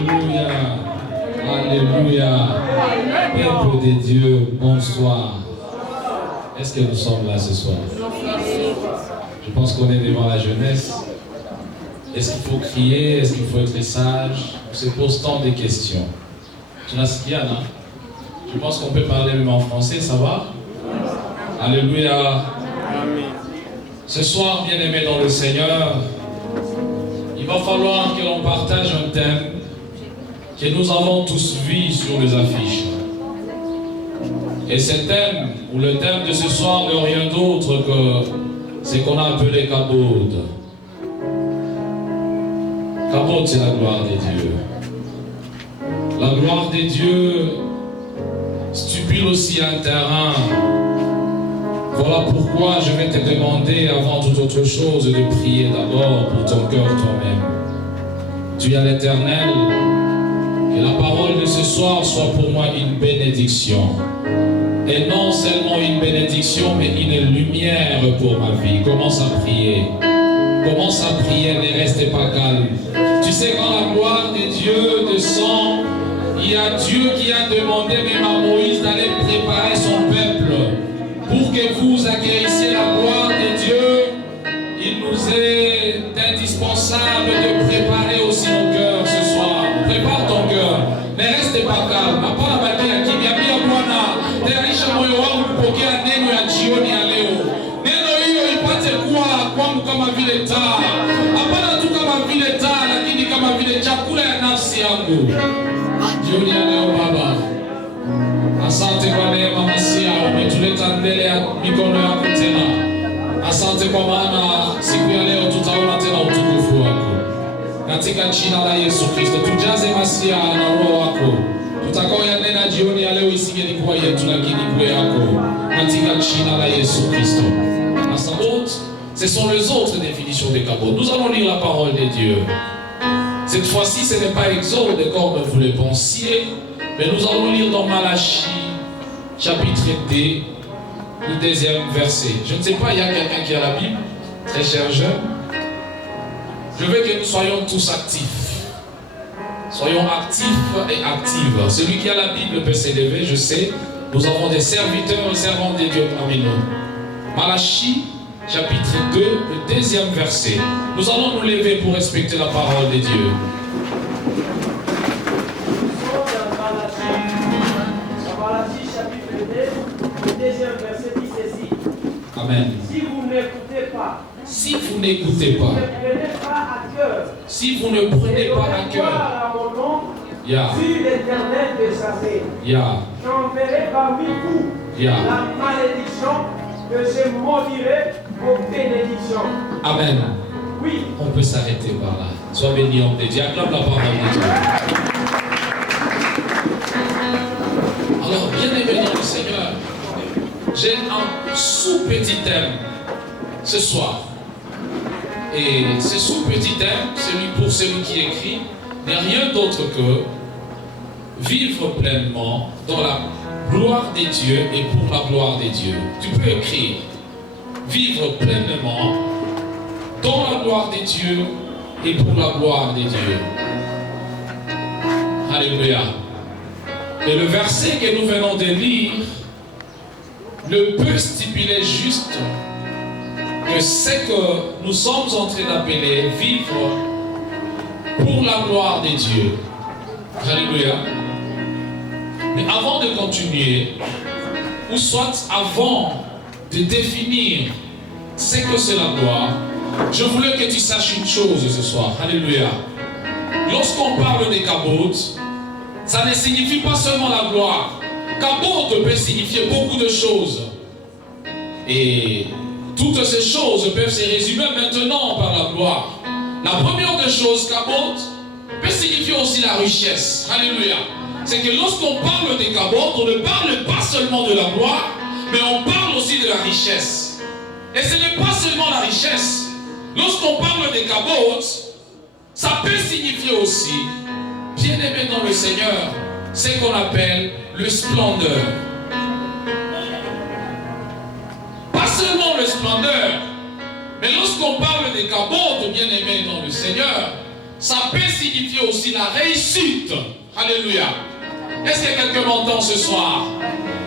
Alléluia. Alléluia. Peuple de Dieu, bonsoir. Est-ce que nous sommes là ce soir? Je pense qu'on est devant la jeunesse. Est-ce qu'il faut crier? Est-ce qu'il faut être sage? On se pose tant de questions. Tu n'as ce qu'il y a là? Je pense qu'on peut parler même en français, ça va? Alléluia. Ce soir, bien-aimés dans le Seigneur, il va falloir que l'on partage un thème que nous avons tous vu sur les affiches. Et ce thème, ou le thème de ce soir, n'est rien d'autre que ce qu'on a appelé Kabod. Kabod, c'est la gloire de Dieu. La gloire de Dieu stipule aussi un terrain. Voilà pourquoi je vais te demander, avant toute autre chose, de prier d'abord pour ton cœur toi-même. Tu es l'Éternel. Que la parole de ce soir soit pour moi une bénédiction. Et non seulement une bénédiction, mais une lumière pour ma vie. Commence à prier. Commence à prier, ne reste pas calme. Tu sais, quand la gloire de Dieu descend, il y a Dieu qui a demandé même à Moïse d'aller préparer son peuple. Pour que vous accueillissiez la gloire de Dieu, il nous est indispensable de préparer aussi nos cœurs ce soir. Prépare ton cœur. Ne reste pas calme. Hapana bakia kimya. Pia Bwana, tayarisha moyo wangu kupokea neno ya jioni ya leo. Neno hiyo ipate kuwa kwangu kama vile taa. Hapana tu kama vile taa, lakini kama vile chakula ya nafsi yangu. Jioni ya leo Baba, asante kwa neema Masia, umetuleta mbele ya mikono yako tena. Asante kwa maana siku ya leo tutaona tena utukufu wako. Katika jina la Yesu Kristo, tujaze Masia na roho wako. Tutakaoyanena jioni ya leo isingelikuwa yetu, lakini kuwe yako. Katika jina la Yesu Kristo. Asante. Ce sont les autres définitions de Kabod. Nous allons lire la parole de Dieu. Cette fois-ci, ce n'est pas Exode comme vous le pensiez, mais nous allons lire dans Malachie, chapitre 2, le 2e verset. Je ne sais pas, il y a quelqu'un qui a la Bible, très cher jeune. Je veux que nous soyons tous actifs. Soyons actifs et actives. Celui qui a la Bible peut s'élever, je sais. Nous avons des serviteurs et servantes de Dieu parmi nous. Malachie, chapitre 2, le 2e verset. Nous allons nous lever pour respecter la parole de Dieu. Malachie, chapitre 2, le 2e verset dit ceci. Amen. Si vous n'écoutez pas, si vous n'écoutez pas, si vous ne prenez pas à cœur, sur l'Éternel de Javé, j'enverrai parmi vous la malédiction que je maudirai aux bénédictions. Amen. Oui. On peut s'arrêter par là. Sois béni, homme de Dieu. Acclame la parole de Dieu. Alors, bien-aimés dans le Seigneur, j'ai un sous-petit thème ce soir. Et ce sous-petit thème, pour celui qui écrit, n'est rien d'autre que vivre pleinement dans la gloire des dieux et pour la gloire des dieux. Tu peux écrire vivre pleinement dans la gloire des dieux et pour la gloire des dieux. Alléluia. Et le verset que nous venons de lire ne peut stipuler juste que c'est que nous sommes en train d'appeler vivre pour la gloire des dieux. Alléluia. Mais avant de continuer, ou soit avant de définir ce que c'est la gloire, je voulais que tu saches une chose ce soir. Alléluia. Lorsqu'on parle de Kabod, ça ne signifie pas seulement la gloire. Kabod peut signifier beaucoup de choses. Et toutes ces choses peuvent se résumer maintenant par la gloire. La première des choses, Kabod peut signifier aussi la richesse. Alléluia. C'est que lorsqu'on parle de Kabod, on ne parle pas seulement de la gloire, mais on parle aussi de la richesse. Et ce n'est pas seulement la richesse. Lorsqu'on parle de Kabod, ça peut signifier aussi, bien-aimé dans le Seigneur, ce qu'on appelle le splendeur. Pas seulement le splendeur, mais lorsqu'on parle de Kabod, bien-aimé dans le Seigneur, ça peut signifier aussi la réussite. Alléluia. Est-ce que quelqu'un m'entend ce soir?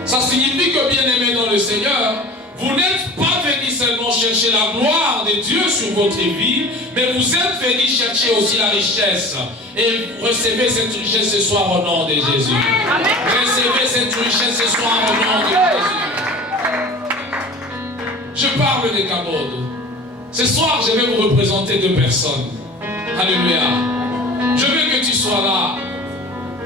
Ça signifie que, bien-aimés dans le Seigneur, vous n'êtes pas venus seulement chercher la gloire de Dieu sur votre vie, mais vous êtes venus chercher aussi la richesse. Et vous recevez cette richesse ce soir au nom de Jésus. Amen. Recevez cette richesse ce soir au nom de Jésus. Je parle de Kabod. Ce soir, je vais vous représenter deux personnes. Alléluia. Je veux que tu sois là.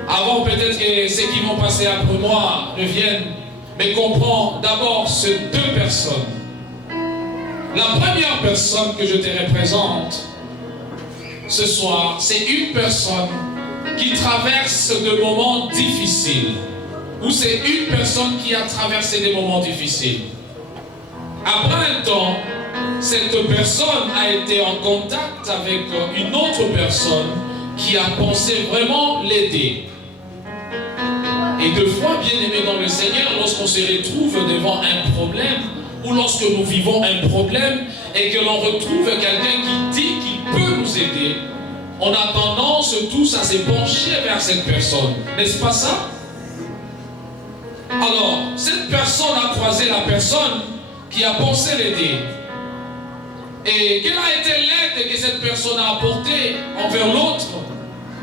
Avant peut-être que ceux qui vont passer après moi reviennent. Mais comprends d'abord ces deux personnes. La première personne que je te représente ce soir, c'est une personne qui traverse des moments difficiles. Ou c'est une personne qui a traversé des moments difficiles. Après un temps, cette personne a été en contact avec une autre personne qui a pensé vraiment l'aider. Et deux fois, bien aimé dans le Seigneur, lorsqu'on se retrouve devant un problème, ou lorsque nous vivons un problème, et que l'on retrouve quelqu'un qui dit qu'il peut nous aider, on a tendance tous à se pencher vers cette personne. N'est-ce pas ça? Alors, cette personne a croisé la personne qui a pensé l'aider. Et quelle a été l'aide que cette personne a apportée envers l'autre?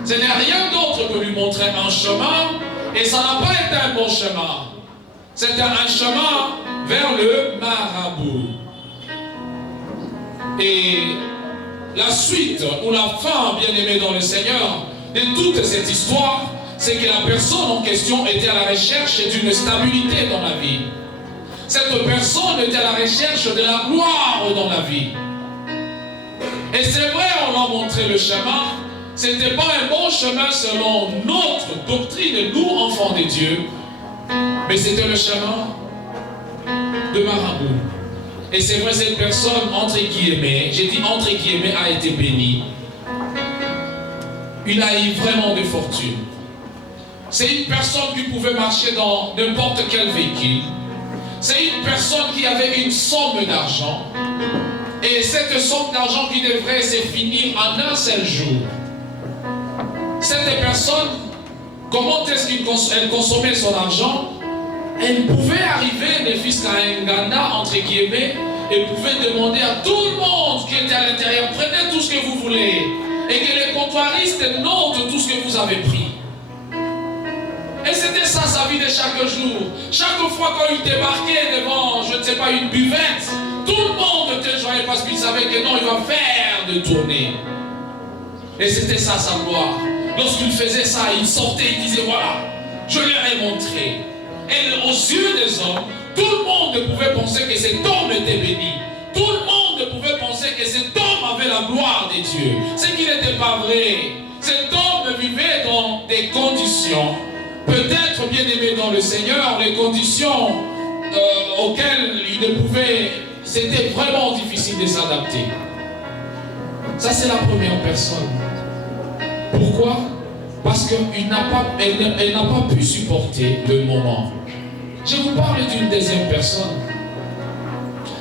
Ce n'est rien d'autre que lui montrer un chemin. Et ça n'a pas été un bon chemin. C'était un chemin vers le marabout. Et la suite, ou la fin, bien aimé dans le Seigneur, de toute cette histoire, c'est que la personne en question était à la recherche d'une stabilité dans la vie. Cette personne était à la recherche de la gloire dans la vie. Et c'est vrai, on a montré le chemin. Ce n'était pas un bon chemin selon notre doctrine, nous, enfants de Dieu, mais c'était le chemin de marabout. Et c'est vrai, cette personne, entre guillemets, j'ai dit entre guillemets, a été bénie. Il a eu vraiment de fortune. C'est une personne qui pouvait marcher dans n'importe quel véhicule. C'est une personne qui avait une somme d'argent. Et cette somme d'argent qui devrait se finir en un seul jour. Cette personne, comment est-ce qu'elle consommait son argent? Elle pouvait arriver, ne fût-ce qu'à un Ghana, entre guillemets, et pouvait demander à tout le monde qui était à l'intérieur, prenez tout ce que vous voulez, et que les comptoiristes notent tout ce que vous avez pris. Et c'était ça sa vie de chaque jour. Chaque fois quand il débarquait devant, je ne sais pas, une buvette, tout le monde était joyeux parce qu'il savait que non, il va faire de tournée. Et c'était ça sa gloire. Lorsqu'il faisait ça, il sortait, il disait voilà, je leur ai montré. Et aux yeux des hommes, tout le monde pouvait penser que cet homme était béni. Tout le monde pouvait penser que cet homme avait la gloire de Dieu. Ce qui n'était pas vrai. Cet homme vivait dans des conditions, peut-être bien aimé dans le Seigneur, les conditions auxquelles il ne pouvait, c'était vraiment difficile de s'adapter. Ça c'est la première personne. Pourquoi? Parce qu'elle n'a pas pu supporter le moment. Je vous parle d'une deuxième personne.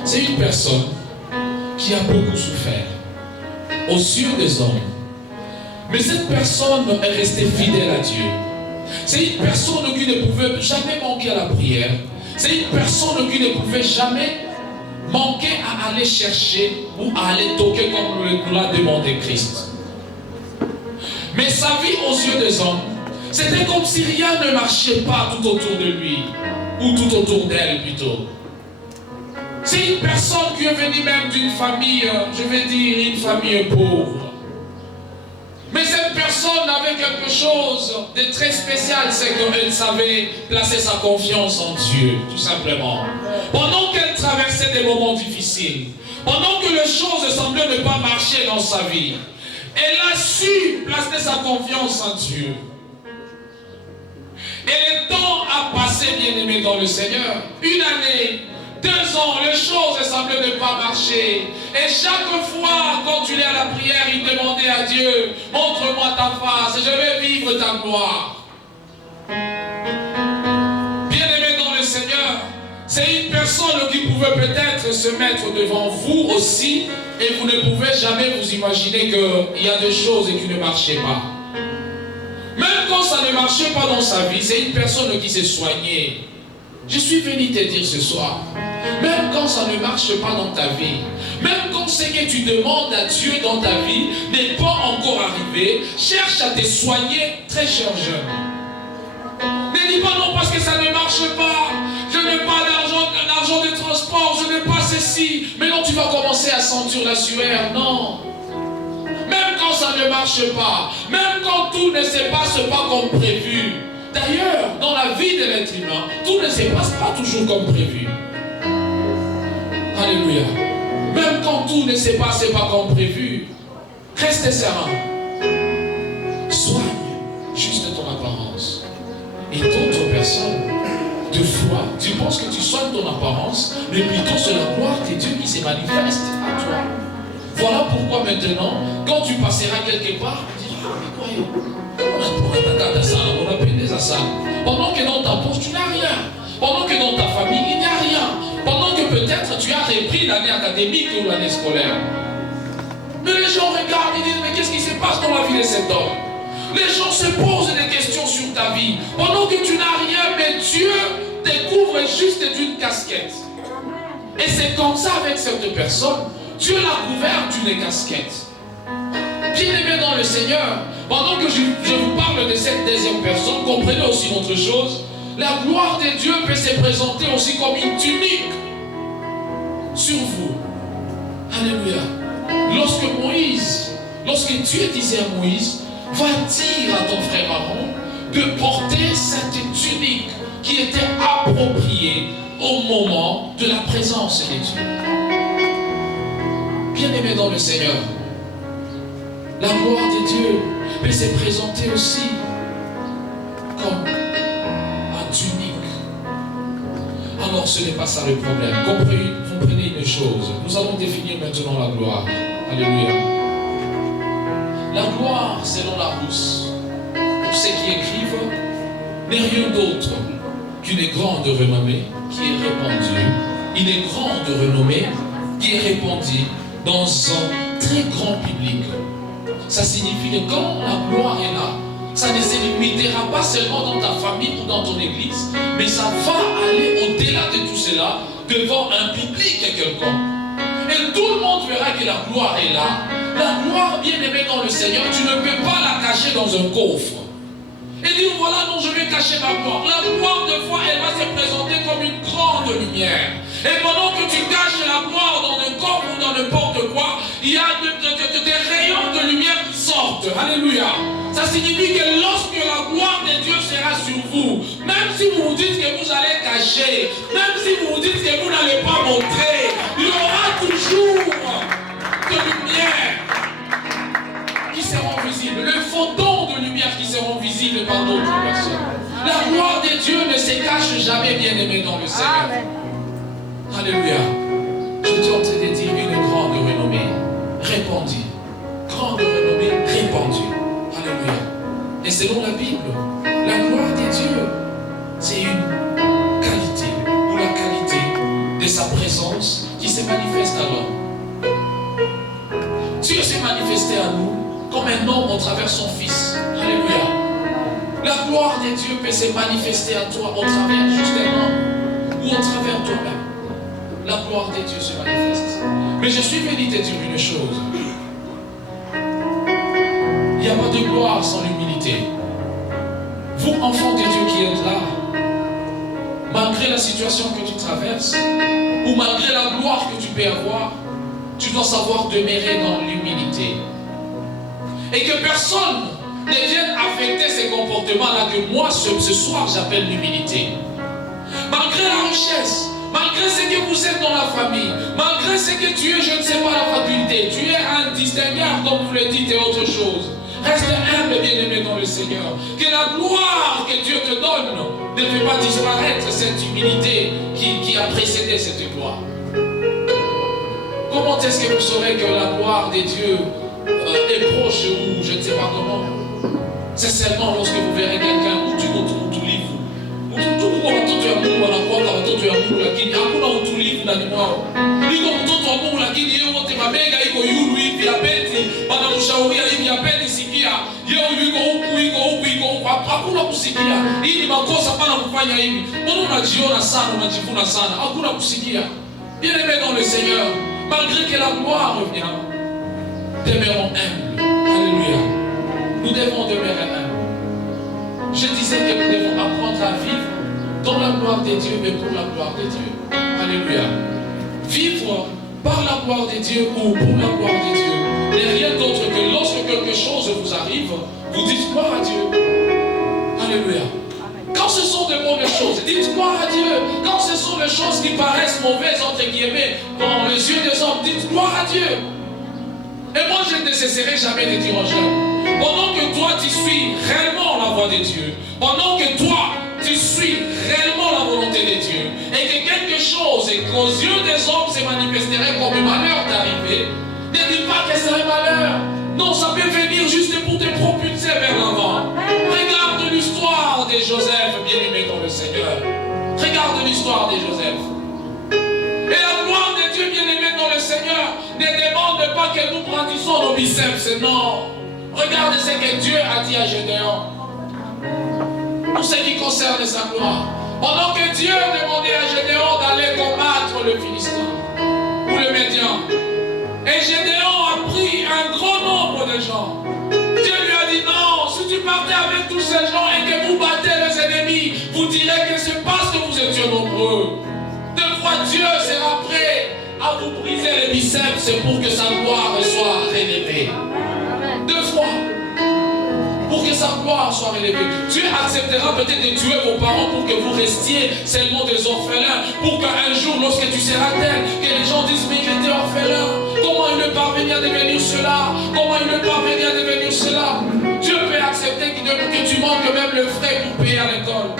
C'est une personne qui a beaucoup souffert aux yeux des hommes. Mais cette personne est restée fidèle à Dieu. C'est une personne qui ne pouvait jamais manquer à la prière. C'est une personne qui ne pouvait jamais manquer à aller chercher ou à aller toquer comme nous l'a demandé Christ. Mais sa vie aux yeux des hommes, c'était comme si rien ne marchait pas tout autour de lui, ou tout autour d'elle plutôt. C'est une personne qui est venue même d'une famille, je vais dire une famille pauvre. Mais cette personne avait quelque chose de très spécial, c'est qu'elle savait placer sa confiance en Dieu, tout simplement. Pendant qu'elle traversait des moments difficiles, pendant que les choses semblaient ne pas marcher dans sa vie, elle a su placer sa confiance en Dieu. Et le temps a passé, bien aimé dans le Seigneur. Une année, 2 ans, les choses semblaient ne pas marcher. Et chaque fois, quand il est à la prière, il demandait à Dieu, montre-moi ta face, je vais vivre ta gloire. Bien aimé dans le Seigneur, c'est une personne qui pouvait peut-être se mettre devant vous aussi et vous ne pouvez jamais vous imaginer qu'il y a des choses qui ne marchaient pas. Même quand ça ne marchait pas dans sa vie, c'est une personne qui s'est soignée. Je suis venu te dire ce soir, même quand ça ne marche pas dans ta vie, même quand ce que tu demandes à Dieu dans ta vie n'est pas encore arrivé, cherche à te soigner, très cher jeune. Ne dis pas non parce que ça ne marche pas, je n'ai pas d'argent de transport, je n'ai pas ceci, mais non tu vas commencer à sentir la sueur, non. Même quand ça ne marche pas, même quand tout ne se passe pas comme prévu. D'ailleurs, dans la vie de l'être humain, tout ne se passe pas toujours comme prévu. Alléluia. Même quand tout ne se passe pas comme prévu, reste serein. Soigne juste ton apparence. Et d'autres personnes, de foi, tu penses que tu soignes ton apparence, mais plutôt c'est la gloire de Dieu qui se manifeste à toi. Voilà pourquoi maintenant, quand tu passeras quelque part, tu diras, ah, mais quoi, pendant que dans ta poche, tu n'as rien. Pendant que dans ta famille, il n'y a rien. Pendant que peut-être tu as repris l'année académique ou l'année scolaire. Mais les gens regardent et disent, mais qu'est-ce qui se passe dans la vie de cet homme? Les gens se posent des questions sur ta vie. Pendant que tu n'as rien, mais Dieu te couvre juste d'une casquette. Et c'est comme ça avec cette personne. Dieu l'a couvert d'une casquette. Bien-aimé dans le Seigneur, pendant que je vous parle de cette deuxième personne, comprenez aussi une autre chose. La gloire de Dieu peut se présenter aussi comme une tunique sur vous. Alléluia. Lorsque Dieu disait à Moïse, va dire à ton frère Aaron de porter cette tunique qui était appropriée au moment de la présence de Dieu. Bien-aimé dans le Seigneur, la gloire de Dieu peut se présenter aussi comme un tunique. Alors ce n'est pas ça le problème. Comprenez une chose. Nous allons définir maintenant la gloire. Alléluia. La gloire, selon la Rousse, pour ceux qui écrivent, n'est rien d'autre qu'une grande renommée qui est répandue. Une grande renommée qui est répandue dans un très grand public. Ça signifie que quand la gloire est là, ça ne se limitera pas seulement dans ta famille ou dans ton église, mais ça va aller au-delà de tout cela devant un public quelconque. Et tout le monde verra que la gloire est là. La gloire, bien aimée dans le Seigneur, tu ne peux pas la cacher dans un coffre. Et dire voilà, non, je vais cacher ma gloire. La gloire, de fois, elle va se présenter comme une grande lumière. Et pendant que tu caches la gloire dans un coffre ou dans n'importe quoi, il y a des rayons de lumière qui sortent. Alléluia. Ça signifie que lorsque la gloire de Dieu sera sur vous, même si vous vous dites que vous allez cacher, même si vous vous dites que vous n'allez pas montrer, il y aura toujours de lumière qui seront visibles. Le photon de lumière qui seront visibles par d'autres personnes. La gloire de Dieu ne se cache jamais, bien aimé dans le Seigneur. Alléluia. Je suis en train de dire une grande renommée répandue. Grande renommée répandue. Alléluia. Et selon la Bible, la gloire de Dieu, c'est une qualité ou la qualité de sa présence qui se manifeste à l'homme. Dieu s'est manifesté à nous comme un homme au travers son Fils. Alléluia. La gloire de Dieu peut se manifester à toi au travers juste un homme ou au travers toi-même. La gloire de Dieu se manifeste. Mais je suis venu te dire une chose. Il n'y a pas de gloire sans l'humilité. Vous, enfants de Dieu qui êtes là, malgré la situation que tu traverses, ou malgré la gloire que tu peux avoir, tu dois savoir demeurer dans l'humilité. Et que personne ne vienne affecter ces comportements-là que moi, ce soir, j'appelle l'humilité. Malgré la richesse, malgré ce que vous êtes dans la famille, malgré ce que tu es, je ne sais pas, la faculté, tu es un distingueur, comme vous le dites, et autre chose. Reste humble, bien-aimé dans le Seigneur. Que la gloire que Dieu te donne ne fait pas disparaître cette humilité qui a précédé cette gloire. Comment est-ce que vous saurez que la gloire de Dieu est proche ou je ne sais pas comment? C'est seulement lorsque vous verrez quelqu'un ou tu livre. Utulivu watoto ya Mungu wanakuwa watoto ya Mungu, lakini hakuna utulivu na ndani mwao. Iko mtoto wa Mungu lakini yeye wote mabega iko yulu hivi hapendi, wanamshauria hivi hapendi sikia. Yeye yuko huku, hakuna kusikia. Hii ni makosa pana kufanya hivi. Mbona unajiona sana, unajivuna sana? Hakuna kusikia. Bien-aimé dans le Seigneur, malgré que la gloire revient, demeurons humbles. Alléluia. Nous devons demeurer humbles. Je disais que nous devons apprendre à vivre dans la gloire de Dieu, mais pour la gloire de Dieu. Alléluia. Vivre par la gloire de Dieu ou pour la gloire de Dieu n'est rien d'autre que lorsque quelque chose vous arrive, vous dites gloire à Dieu. Alléluia. Quand ce sont de mauvaises choses, dites gloire à Dieu. Quand ce sont des choses qui paraissent mauvaises, entre guillemets, dans les yeux des hommes, dites gloire à Dieu. Et moi, je ne cesserai jamais de dire aux gens, pendant que toi, tu suis réellement la voix de Dieu, pendant que toi, tu suis réellement la volonté de Dieu, et que quelque chose, et qu'aux yeux des hommes, se manifesterait comme malheur d'arriver, ne dis pas que c'est un malheur. Non, ça peut venir juste pour te propulser vers l'avant. Regarde l'histoire de Joseph, bien-aimé dans le Seigneur. Regarde l'histoire de Joseph. Et la gloire de Dieu, bien-aimé dans le Seigneur, ne demande pas que nous brandissons nos biceps. Non. Regarde ce que Dieu a dit à Gédéon. Pour ce qui concerne sa gloire. Pendant que Dieu demandait à Gédéon d'aller combattre le Philistin ou le Médian. Et Gédéon a pris un grand nombre de gens. Dieu lui a dit non, si tu partais avec tous ces gens et que vous battez les ennemis, vous direz que c'est parce que vous étiez nombreux. Deux fois Dieu sera prêt à vous briser les biceps, c'est pour que sa gloire soit relevée. Deux fois. Pour que sa gloire soit relevée. Dieu acceptera peut-être de tuer vos parents pour que vous restiez seulement des orphelins. Pour qu'un jour, lorsque tu seras tel, que les gens disent mais il était orphelin. Comment il est parvenu à devenir cela? Comment il est parvenu à devenir cela? Dieu peut accepter que tu manques même le frais pour payer à l'école.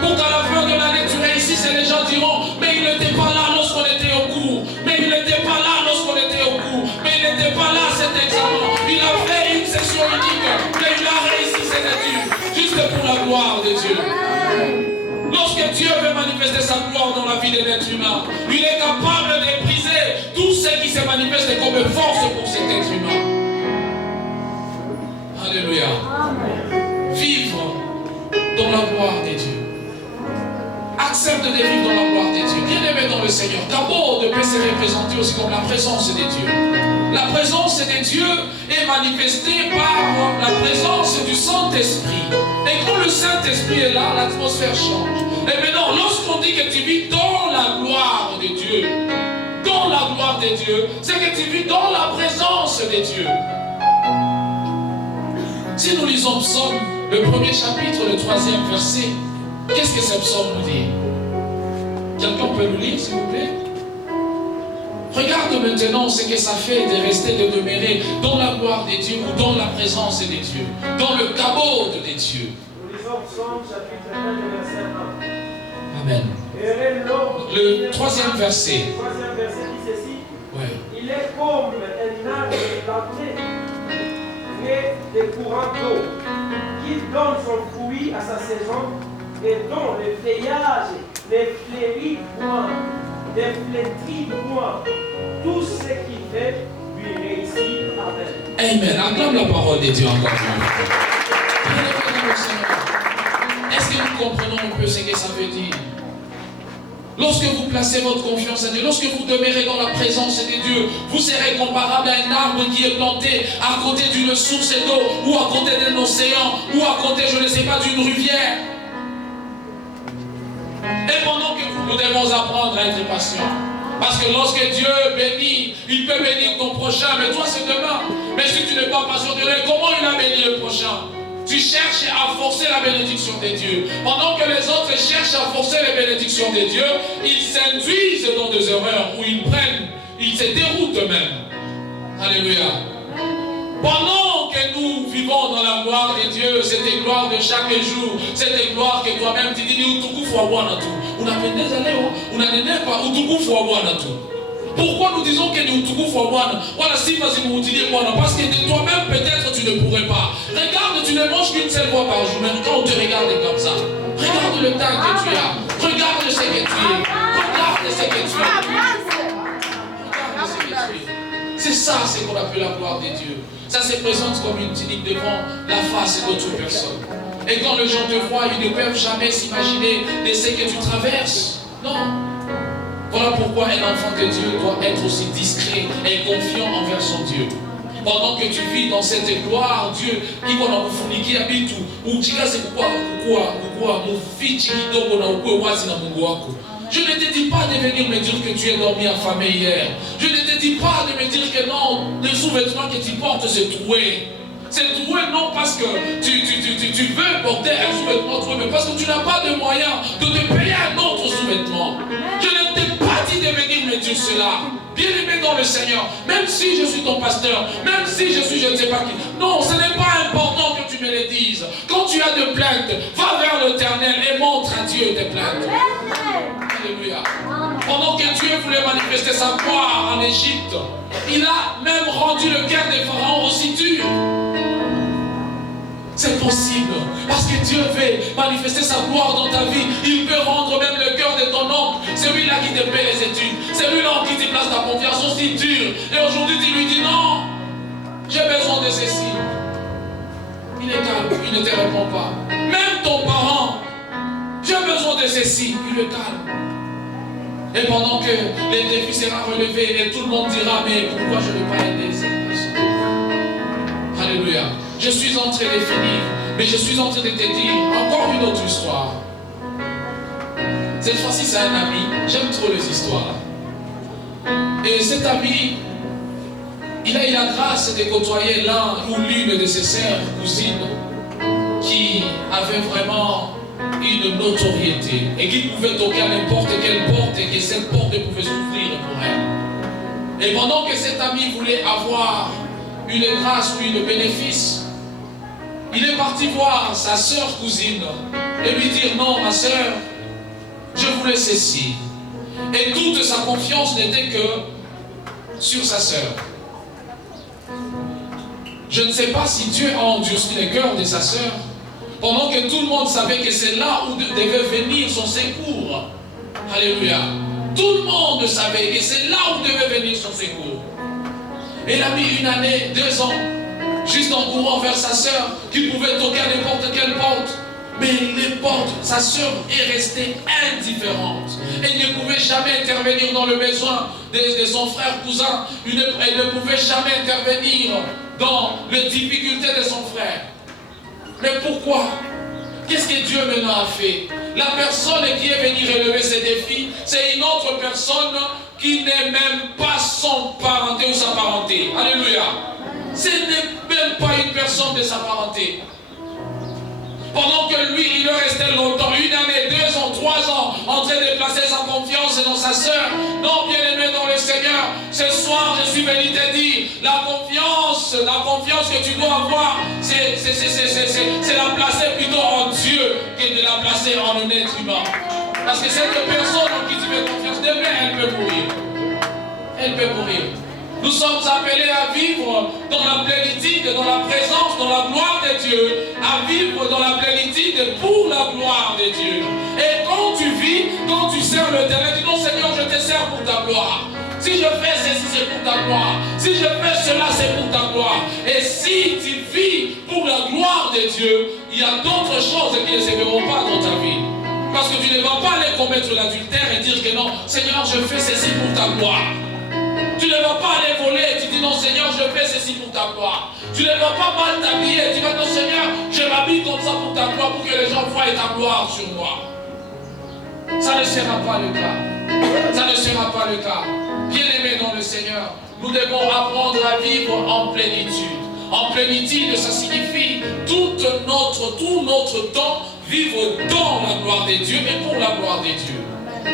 Pour qu'à la fin de l'année tu réussisses et les gens diront mais il n'était pas là lorsqu'on était au cours. Mais il n'était pas là lorsqu'on était au cours. Mais il n'était pas là cet examen. Il a fait une session unique. Mais il a réussi ses études. Juste pour la gloire de Dieu. Lorsque Dieu veut manifester sa gloire dans la vie de l'être humain, il est capable de briser tout ce qui se manifeste comme force pour cet être humain. Alléluia. Vivre dans la gloire de Dieu. Accepte de vivre dans la gloire de Dieu. Bien-aimé dans le Seigneur. D'abord, de se représenter aussi comme la présence de Dieu. La présence de Dieu est manifestée par la présence du Saint-Esprit. Et quand le Saint-Esprit est là, l'atmosphère change. Et maintenant, lorsqu'on dit que tu vis dans la gloire de Dieu, dans la gloire de Dieu, c'est que tu vis dans la présence de Dieu. Si nous lisons Psaume, le premier chapitre, le 3e verset, qu'est-ce que ce psaume nous dit? Quelqu'un peut nous lire, s'il vous plaît? Regarde maintenant ce que ça fait de rester, de demeurer dans la gloire de Dieu ou dans la présence de Dieu, dans le cabot de Dieu. Nous lisons Psaume chapitre 1, verset 1. Amen. Le 3e verset. Le 3e verset dit ceci. Ouais. Il est comme un arbre planté près des courants d'eau, qui donne son fruit à sa saison et dont le feuillage ne fleurit point, ne flétrit point. Tout ce qu'il fait lui réussit. Amen. Amen. Acclame la parole de Dieu encore. Est-ce que nous comprenons un peu ce que ça veut dire? Lorsque vous placez votre confiance en Dieu, lorsque vous demeurez dans la présence de Dieu, vous serez comparable à un arbre qui est planté à côté d'une source d'eau, ou à côté d'un océan, ou à côté, je ne sais pas, d'une rivière. Et pendant que nous devons apprendre à être patients. Parce que lorsque Dieu bénit, il peut bénir ton prochain, mais toi c'est demain. Mais si tu n'es pas patient, comment il a béni le prochain? Tu cherches à forcer la bénédiction de Dieu. Pendant que les autres cherchent à forcer les bénédictions de Dieu, ils s'induisent dans des erreurs où ils se déroutent eux-mêmes. Alléluia. Pendant que nous vivons dans la gloire de Dieu, cette gloire de chaque jour, cette gloire que toi-même tu dis, utukufu wa Bwana tu. Unapendeza leo, unanenepa, utukufu wa Bwana tu. Pourquoi nous disons que ni utukufu wa Bwana? Voilà, sifa zimuhudilie Bwana. Parce que de toi-même, peut-être, tu ne pourrais pas. Regarde, tu ne manges qu'une seule fois par jour. Même quand on te regarde comme ça, regarde le temps que tu as. Regarde ce que tu es. Regarde de ce que tu es. Regarde ce que tu es. C'est ça, c'est qu'on appelle la gloire de Dieu. Ça se présente comme une tunique devant la face d'autres personnes. Et quand les gens te voient, ils ne peuvent jamais s'imaginer de ce que tu traverses. Non. Voilà pourquoi un enfant de Dieu doit être aussi discret et confiant envers son Dieu. Pendant que tu vis dans cette gloire, Dieu, qui va nous fournir à bitu, ou tu as je ne te dis pas de venir me dire que tu es dormi affamé hier. Je ne te dis pas de me dire que non, le sous-vêtement que tu portes c'est troué. C'est troué non parce que tu veux porter un sous-vêtement troué, mais parce que tu n'as pas de moyens de te payer un autre sous-vêtement. Je ne t'ai pas dit de venir me dire cela. Bien-aimé dans le Seigneur, même si je suis ton pasteur, même si je suis je ne sais pas qui. Non, ce n'est pas important que tu me le dises. Quand tu as de plaintes, va vers l'Éternel et montre à Dieu tes plaintes. Alléluia. Pendant que Dieu voulait manifester sa gloire en Égypte, il a même rendu le cœur des pharaons aussi dur. C'est possible, parce que Dieu veut manifester sa gloire dans ta vie. Il peut rendre même le cœur de ton oncle, celui-là qui te paie les études, celui-là qui te place ta confiance aussi dur. Et aujourd'hui tu lui dis non, j'ai besoin de ceci. Il est calme, il ne te répond pas. Même ton parent, j'ai besoin de ceci, il est calme. Et pendant que les défis sera relevé et tout le monde dira mais pourquoi je ne vais pas aider cette personne? Alléluia. Je suis en train de finir, mais je suis en train de te dire encore une autre histoire. Cette fois-ci, c'est un ami. J'aime trop les histoires. Et cet ami, il a eu la grâce de côtoyer l'un ou l'une de ses sœurs, cousines, qui avait vraiment une notoriété et qui pouvait toquer à n'importe quelle porte et que cette porte pouvait s'ouvrir pour elle. Et pendant que cet ami voulait avoir une grâce ou une bénéfice, il est parti voir sa sœur cousine et lui dire non ma sœur, je voulais ceci. Et toute sa confiance n'était que sur sa sœur. Je ne sais pas si Dieu a endurci le cœur de sa sœur pendant que tout le monde savait que c'est là où devait venir son secours. Alléluia. Tout le monde savait que c'est là où devait venir son secours. Elle a mis 1 année, 2 ans, juste en courant vers sa sœur, qui pouvait toquer à n'importe quelle porte. Mais les portes, sa sœur est restée indifférente. Elle ne pouvait jamais intervenir dans le besoin de son frère cousin. Elle ne pouvait jamais intervenir dans les difficultés de son frère. Mais pourquoi? Qu'est-ce que Dieu maintenant a fait? La personne qui est venue relever ces défis, c'est une autre personne qui n'est même pas son parenté ou sa parenté. Alléluia. Ce n'est même pas une personne de sa parenté. Pendant que lui, il restait longtemps, 1 année, 2 ans, 3 ans, en train de placer sa confiance dans sa sœur. Non, bien-aimé dans le Seigneur, ce soir, je suis venu te dire, la confiance que tu dois avoir, c'est la placer plutôt en Dieu que de la placer en un être humain. Parce que cette personne en qui tu mets confiance, demain, elle peut mourir. Elle peut mourir. Nous sommes appelés à vivre dans la plénitude, dans la présence, dans la gloire de Dieu, à vivre dans la plénitude pour la gloire de Dieu. Et quand tu vis, quand tu sers l'Éternel, tu dis non Seigneur, je te sers pour ta gloire. Si je fais ceci, c'est pour ta gloire. Si je fais cela, c'est pour ta gloire. Et si tu vis pour la gloire de Dieu, il y a d'autres choses qui ne se verront pas dans ta vie. Parce que tu ne vas pas aller commettre l'adultère et dire que non, Seigneur, je fais ceci pour ta gloire. Tu ne vas pas aller voler et tu dis non Seigneur, je fais ceci pour ta gloire. Tu ne vas pas mal t'habiller et tu vas dire non Seigneur, je m'habille comme ça pour ta gloire, pour que les gens voient ta gloire sur moi. Ça ne sera pas le cas. Ça ne sera pas le cas. Bien-aimés dans le Seigneur, nous devons apprendre à vivre en plénitude. En plénitude, ça signifie tout notre temps vivre dans la gloire de Dieu et pour la gloire de Dieu.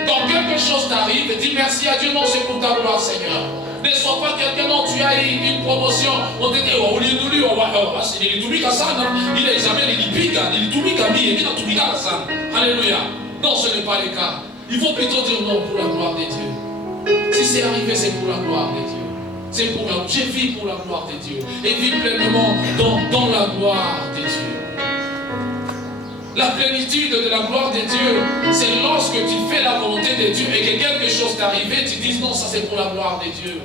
Quand quelque chose t'arrive, dis merci à Dieu, non, c'est pour ta gloire, Seigneur. Ne sois pas quelqu'un, non, tu as eu une promotion, on te dit, oh, il est jamais alléluia. Non, ce n'est pas le cas. Il faut plutôt dire non pour la gloire de Dieu. Si c'est arrivé, c'est pour la gloire de Dieu. C'est pour la... Je vis pour la gloire de Dieu. Et vis pleinement dans la gloire de Dieu. La plénitude de la gloire de Dieu, c'est lorsque tu fais la volonté de Dieu et que quelque chose t'est arrivé, tu dis non, ça c'est pour la gloire de Dieu.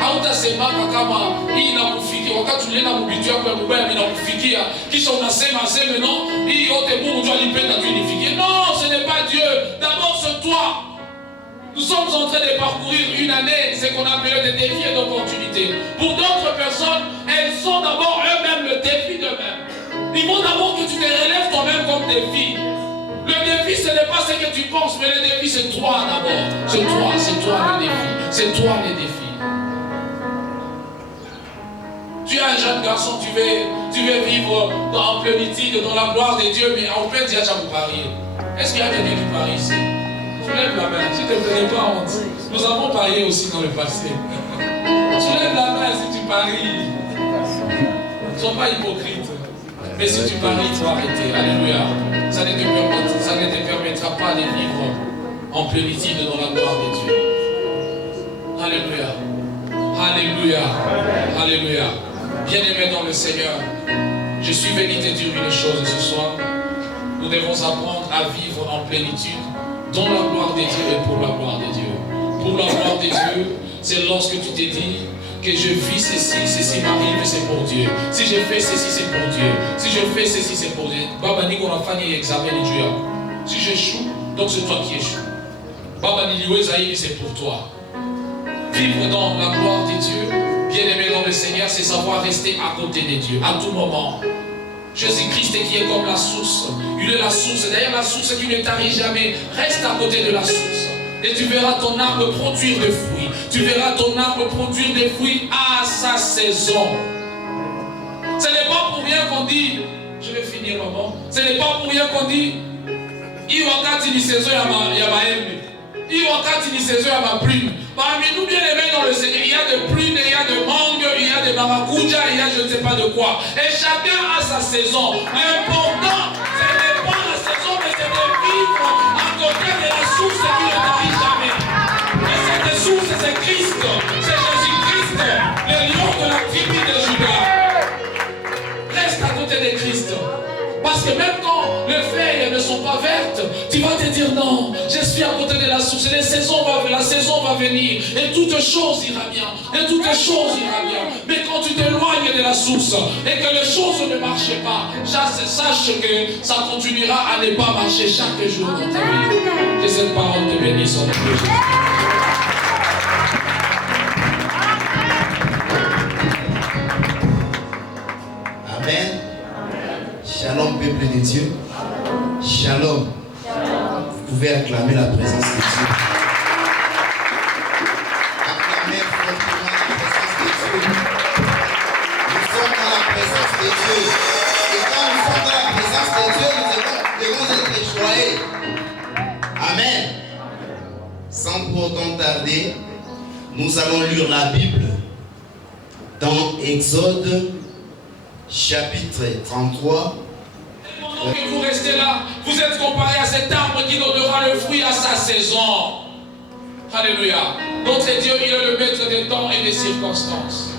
Hautasemaka kama hii inakufikia wakati ulienda mubiti yako ya mubaya inakufikia kisha unasema aseme non hii yote Mungu ndio alipenda tu inifikie. Non, ce n'est pas Dieu, d'abord c'est toi. Nous sommes en train de parcourir une année, ce qu'on appelle des défis et d'opportunités. Pour d'autres personnes, elles sont d'abord eux-mêmes le défi d'eux-mêmes. Il faut d'abord que tu te relèves toi-même comme défi. Le défi, ce n'est pas ce que tu penses, mais le défi, c'est toi d'abord. C'est toi le défi. C'est toi le défi. Tu es un jeune garçon, tu veux vivre en plénitude, dans la gloire de Dieu, mais en fait, tu as déjà parié. Est-ce qu'il y a quelqu'un qui parie ici? Soulève la main, si tu ne tenais pas honte. Nous avons parié aussi dans le passé. Soulève la main si tu paries. Ne sois pas hypocrite. Mais si tu paries, tu vas arrêter. Alléluia. Ça ne te permettra pas de vivre en plénitude dans la gloire de Dieu. Alléluia. Alléluia. Alléluia. Bien-aimé dans le Seigneur, je suis venu te dire une chose ce soir. Nous devons apprendre à vivre en plénitude dans la gloire de Dieu et pour la gloire de Dieu. Pour la gloire de Dieu, c'est lorsque tu te dis que je vis ceci m'arrive, c'est pour Dieu. Si je fais ceci, c'est pour Dieu. Si je fais ceci, c'est pour Dieu. Baba ni qu'on a fait un examen de Dieu. Si j'échoue, donc c'est toi qui échoues. Baba ni lioué c'est pour toi. Vivre dans la gloire de Dieu, bien-aimé dans le Seigneur, c'est savoir rester à côté de Dieu, à tout moment. Jésus-Christ qui est comme la source. Il est la source. D'ailleurs, la source qui ne tarit jamais. Reste à côté de la source. Et tu verras ton arbre produire des fruits. Tu verras ton arbre produire des fruits à sa saison. Ce n'est pas pour rien qu'on dit, je vais finir maman, ce n'est pas pour rien qu'on dit, il wakati ni saison ya maembe. Il wakati ni saison ya ma prune. Parmi nous bien aimés dans le Seigneur, il y a de prunes, il y a de mangues, il y a de maracuja, il y a je ne sais pas de quoi. Et chacun a sa saison. L'important, ce n'est pas la saison, mais c'est de vivre à côté de la source qui ne tarit jamais. Et cette source, c'est Christ. C'est Jésus-Christ, le lion de la tribu de Judas. Reste à côté de Christ. Parce que même quand les feuilles ne sont pas vertes, tu vas te dire non, je suis à côté de la source. La saison va venir et toute chose ira bien. Et toute chose ira bien. Mais quand tu t'éloignes de la source et que les choses ne marchent pas, sache que ça continuera à ne pas marcher chaque jour dans ta vie. Que cette parole te bénisse en nom de Jésus. Amen. Shalom, peuple de Dieu. Shalom. Vous pouvez acclamer la présence de Dieu. Acclamez fortement la présence de Dieu. Nous sommes dans la présence de Dieu. Et quand nous sommes dans la présence de Dieu, nous devons être joyeux. Amen. Sans pour autant tarder, nous allons lire la Bible dans Exode chapitre 33. Pendant que vous restez là, vous êtes comparé à cet arbre qui donnera le fruit à sa saison. Alléluia. Notre Dieu, il est le maître des temps et des circonstances.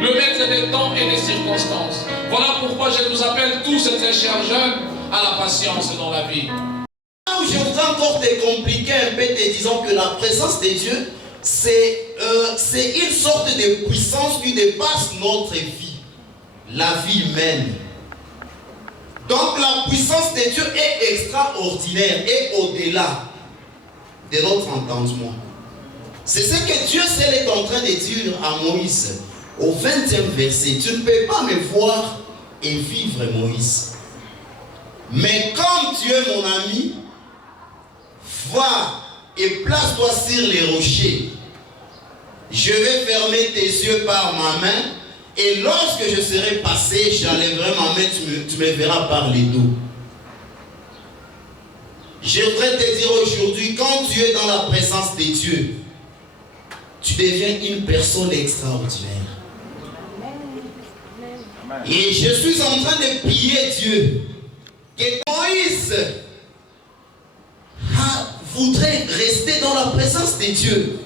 Le maître des temps et des circonstances. Voilà pourquoi je vous appelle tous, très chers jeunes, à la patience dans la vie. Je voudrais encore te compliquer un peu, te disant que la présence de Dieu, c'est une sorte de puissance qui dépasse notre vie, la vie humaine. Donc la puissance de Dieu est extraordinaire et au-delà de notre entendement. C'est ce que Dieu seul est en train de dire à Moïse au 20e verset. Tu ne peux pas me voir et vivre, Moïse. Mais comme tu es mon ami, va et place-toi sur les rochers. Je vais fermer tes yeux par ma main. Et lorsque je serai passé, j'enlèverai ma main, tu me verras par les dos. Je voudrais te dire aujourd'hui, quand tu es dans la présence de Dieu, tu deviens une personne extraordinaire. Et je suis en train de prier Dieu que Moïse voudrait rester dans la présence de Dieu.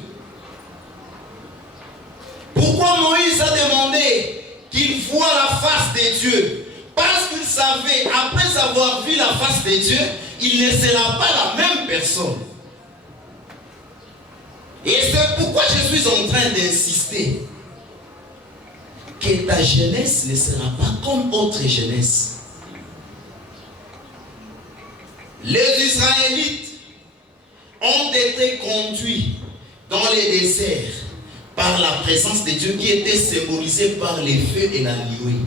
Pourquoi Moïse a demandé qu'il voie la face de Dieu? Parce qu'il savez, après avoir vu la face de Dieu, il ne sera pas la même personne. Et c'est pourquoi je suis en train d'insister que ta jeunesse ne sera pas comme autre jeunesse. Les Israélites ont été conduits dans les déserts par la présence de Dieu qui était symbolisée par les feux et la nuée.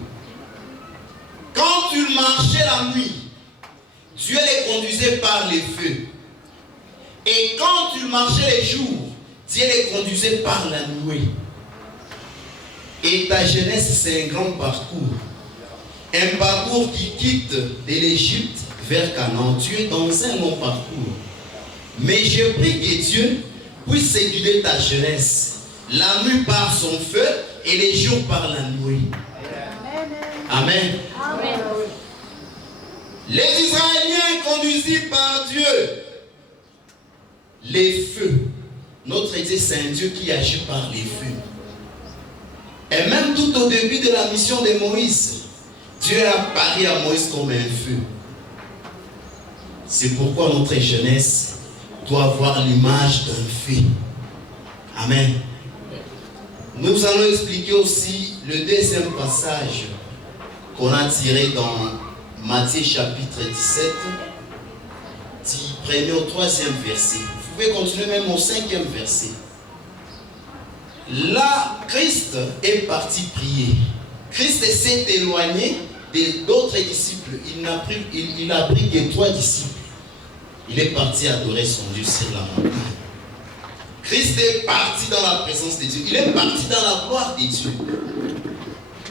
Quand tu marchais la nuit, Dieu les conduisait par les feux. Et quand tu marchais les jours, Dieu les conduisait par la nuée. Et ta jeunesse, c'est un grand parcours. Un parcours qui quitte de l'Égypte vers Canaan. Tu es dans un long parcours. Mais je prie que Dieu puisse guider ta jeunesse. La nuit par son feu et les jours par la nuit. Amen. Amen. Les Israéliens conduisis par Dieu. Les feux. Notre Dieu, c'est un Dieu qui agit par les feux. Et même tout au début de la mission de Moïse, Dieu a apparu à Moïse comme un feu. C'est pourquoi notre jeunesse doit avoir l'image d'un feu. Amen. Nous allons expliquer aussi le deuxième passage qu'on a tiré dans Matthieu chapitre 17, du 1er au 3e verset. Vous pouvez continuer même au 5e verset. Là, Christ est parti prier. Christ s'est éloigné d'autres disciples. Il n'a pris que 3 disciples. Il est parti adorer son Dieu sur la montagne. Christ est parti dans la présence de Dieu. Il est parti dans la gloire de Dieu.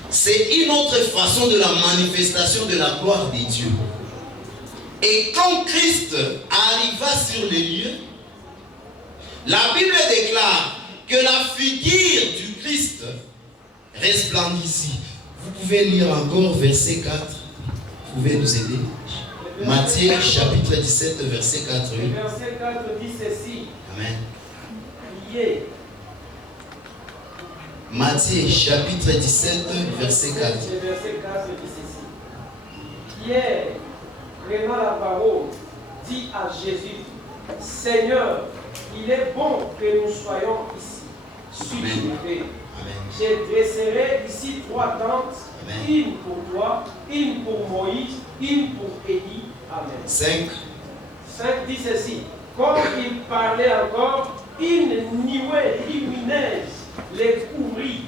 C'est une autre façon de la manifestation de la gloire de Dieu. Et quand Christ arriva sur les lieux, la Bible déclare que la figure du Christ resplendissait. Vous pouvez lire encore verset 4. Vous pouvez nous aider. Matthieu chapitre 17 verset 4. Oui. Verset 4 dit ceci. Amen. Priez. Matthieu chapitre 17 verset 4. Le verset 4 dit ceci. Pierre, prenant la parole, dit à Jésus, Seigneur, il est bon que nous soyons ici. Suis-moi. Je dresserai ici 3 tentes, Amen. Une pour toi, une pour Moïse, une pour Élie. Amen. 5 dit ceci. Comme il parlait encore, une nuée lumineuse les couvrit.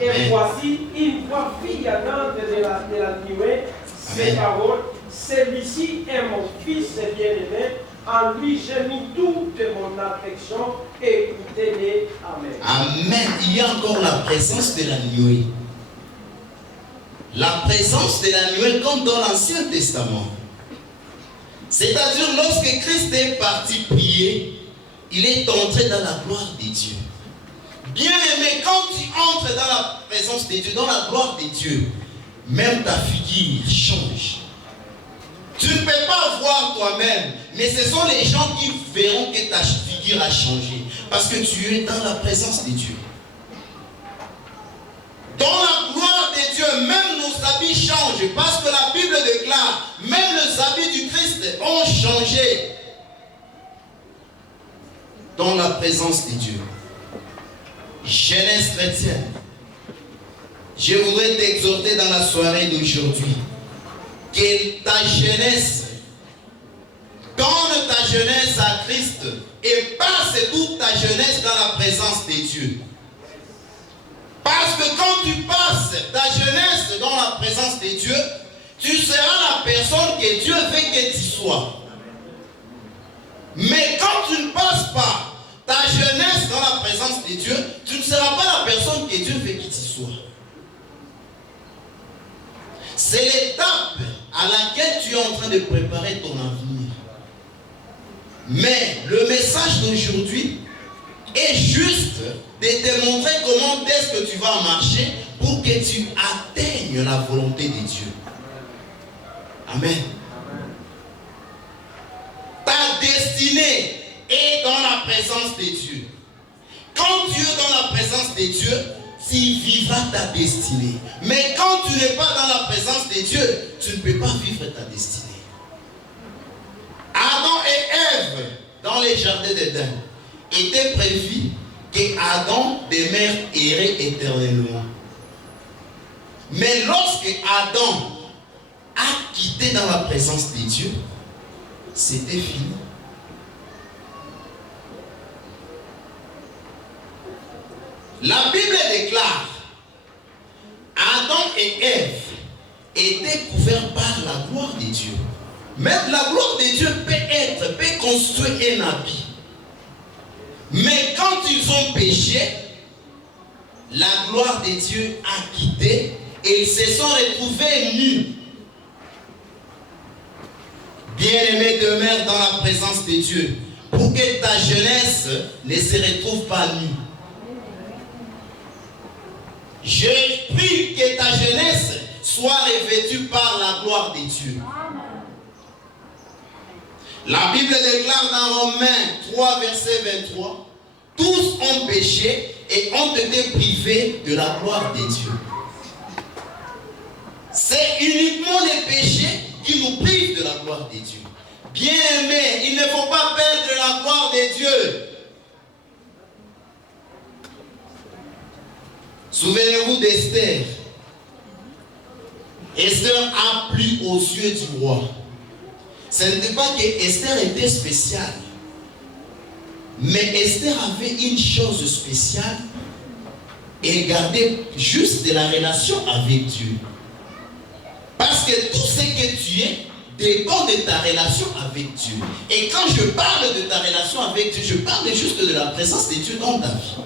Et Amen. Voici une voix filadante de la nuée, ces paroles. Celui-ci est mon fils bien-aimé. En lui, j'ai mis toute mon affection. Écoutez-les. Amen. Amen. Il y a encore la présence de la nuée. La présence de la nuée comme dans l'Ancien Testament. C'est-à-dire lorsque Christ est parti prier, il est entré dans la gloire de Dieu. Bien-aimé, quand tu entres dans la présence de Dieu, dans la gloire de Dieu, même ta figure change. Tu ne peux pas voir toi-même, mais ce sont les gens qui verront que ta figure a changé. Parce que tu es dans la présence de Dieu. Dans la gloire de Dieu, même nos habits changent. Parce que la Bible déclare, même les habits du Christ ont changé. Dans la présence de Dieu. Jeunesse chrétienne, je voudrais t'exhorter dans la soirée d'aujourd'hui. Que ta jeunesse, donne ta jeunesse à Christ et passe toute ta jeunesse dans la présence de Dieu. Parce que quand tu passes ta jeunesse dans la présence de Dieu, tu seras la personne que Dieu veut que tu sois. Mais quand tu ne passes pas ta jeunesse dans la présence de Dieu, tu ne seras pas la personne que Dieu veut que tu sois. C'est l'étape à laquelle tu es en train de préparer ton avenir. Mais le message d'aujourd'hui est juste de te montrer comment est-ce que tu vas marcher pour que tu atteignes la volonté de Dieu. Amen. Ta destinée est dans la présence de Dieu. Quand tu es dans la présence de Dieu, tu vivras ta destinée. Mais quand tu n'es pas dans la présence de Dieu, tu ne peux pas vivre ta destinée. Adam et Ève, dans les jardins d'Éden, était prévu que Adam demeure errer éternellement. Mais lorsque Adam a quitté dans la présence de Dieu, c'était fini. La Bible déclare, Adam et Ève étaient couverts par la gloire de Dieu. Mais la gloire de Dieu peut construire un habit. Mais quand ils ont péché, la gloire de Dieu a quitté et ils se sont retrouvés nus. Bien-aimé, demeure dans la présence de Dieu pour que ta jeunesse ne se retrouve pas nue. Je prie que ta jeunesse soit revêtue par la gloire de Dieu. La Bible déclare dans Romains 3, verset 23, tous ont péché et ont été privés de la gloire de Dieu. C'est uniquement les péchés qui nous privent de la gloire de Dieu. Bien-aimés, il ne faut pas perdre la gloire de Dieu. Souvenez-vous d'Esther. Esther a plu aux yeux du roi. Ce n'était pas que Esther était spéciale. Mais Esther avait une chose spéciale. Elle gardait juste de la relation avec Dieu. Parce que tout ce que tu es dépend de ta relation avec Dieu. Et quand je parle de ta relation avec Dieu, je parle juste de la présence de Dieu dans ta vie.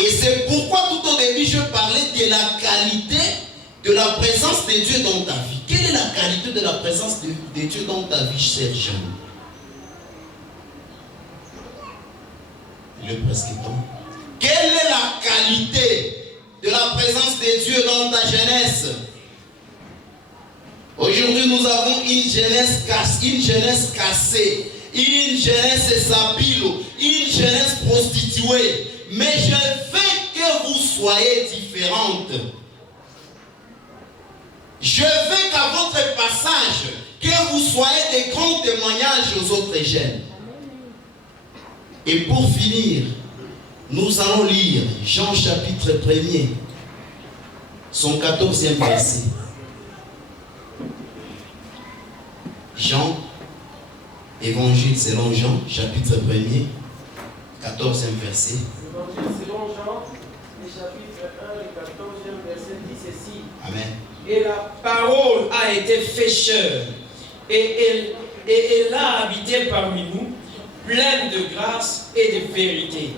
Et c'est pourquoi tout au début je parlais de la qualité de la présence de Dieu dans ta vie. Quelle est la qualité de la présence de Dieu dans ta vie, cher Jean? Il est presque temps. Quelle est la qualité de la présence de Dieu dans ta jeunesse? Aujourd'hui, nous avons une jeunesse cassée, une jeunesse sabile, une jeunesse prostituée. Mais je veux que vous soyez différentes. Je veux qu'à votre passage, que vous soyez des grands témoignages aux autres jeunes. Et pour finir, nous allons lire Jean chapitre 1er, son 14e verset. Jean, Évangile selon Jean, chapitre 1er, 14e verset. Évangile selon Jean, le chapitre 1, le 14e verset dit ceci. Amen. Et la parole a été fait chair, et elle a habité parmi nous, pleine de grâce et de vérité.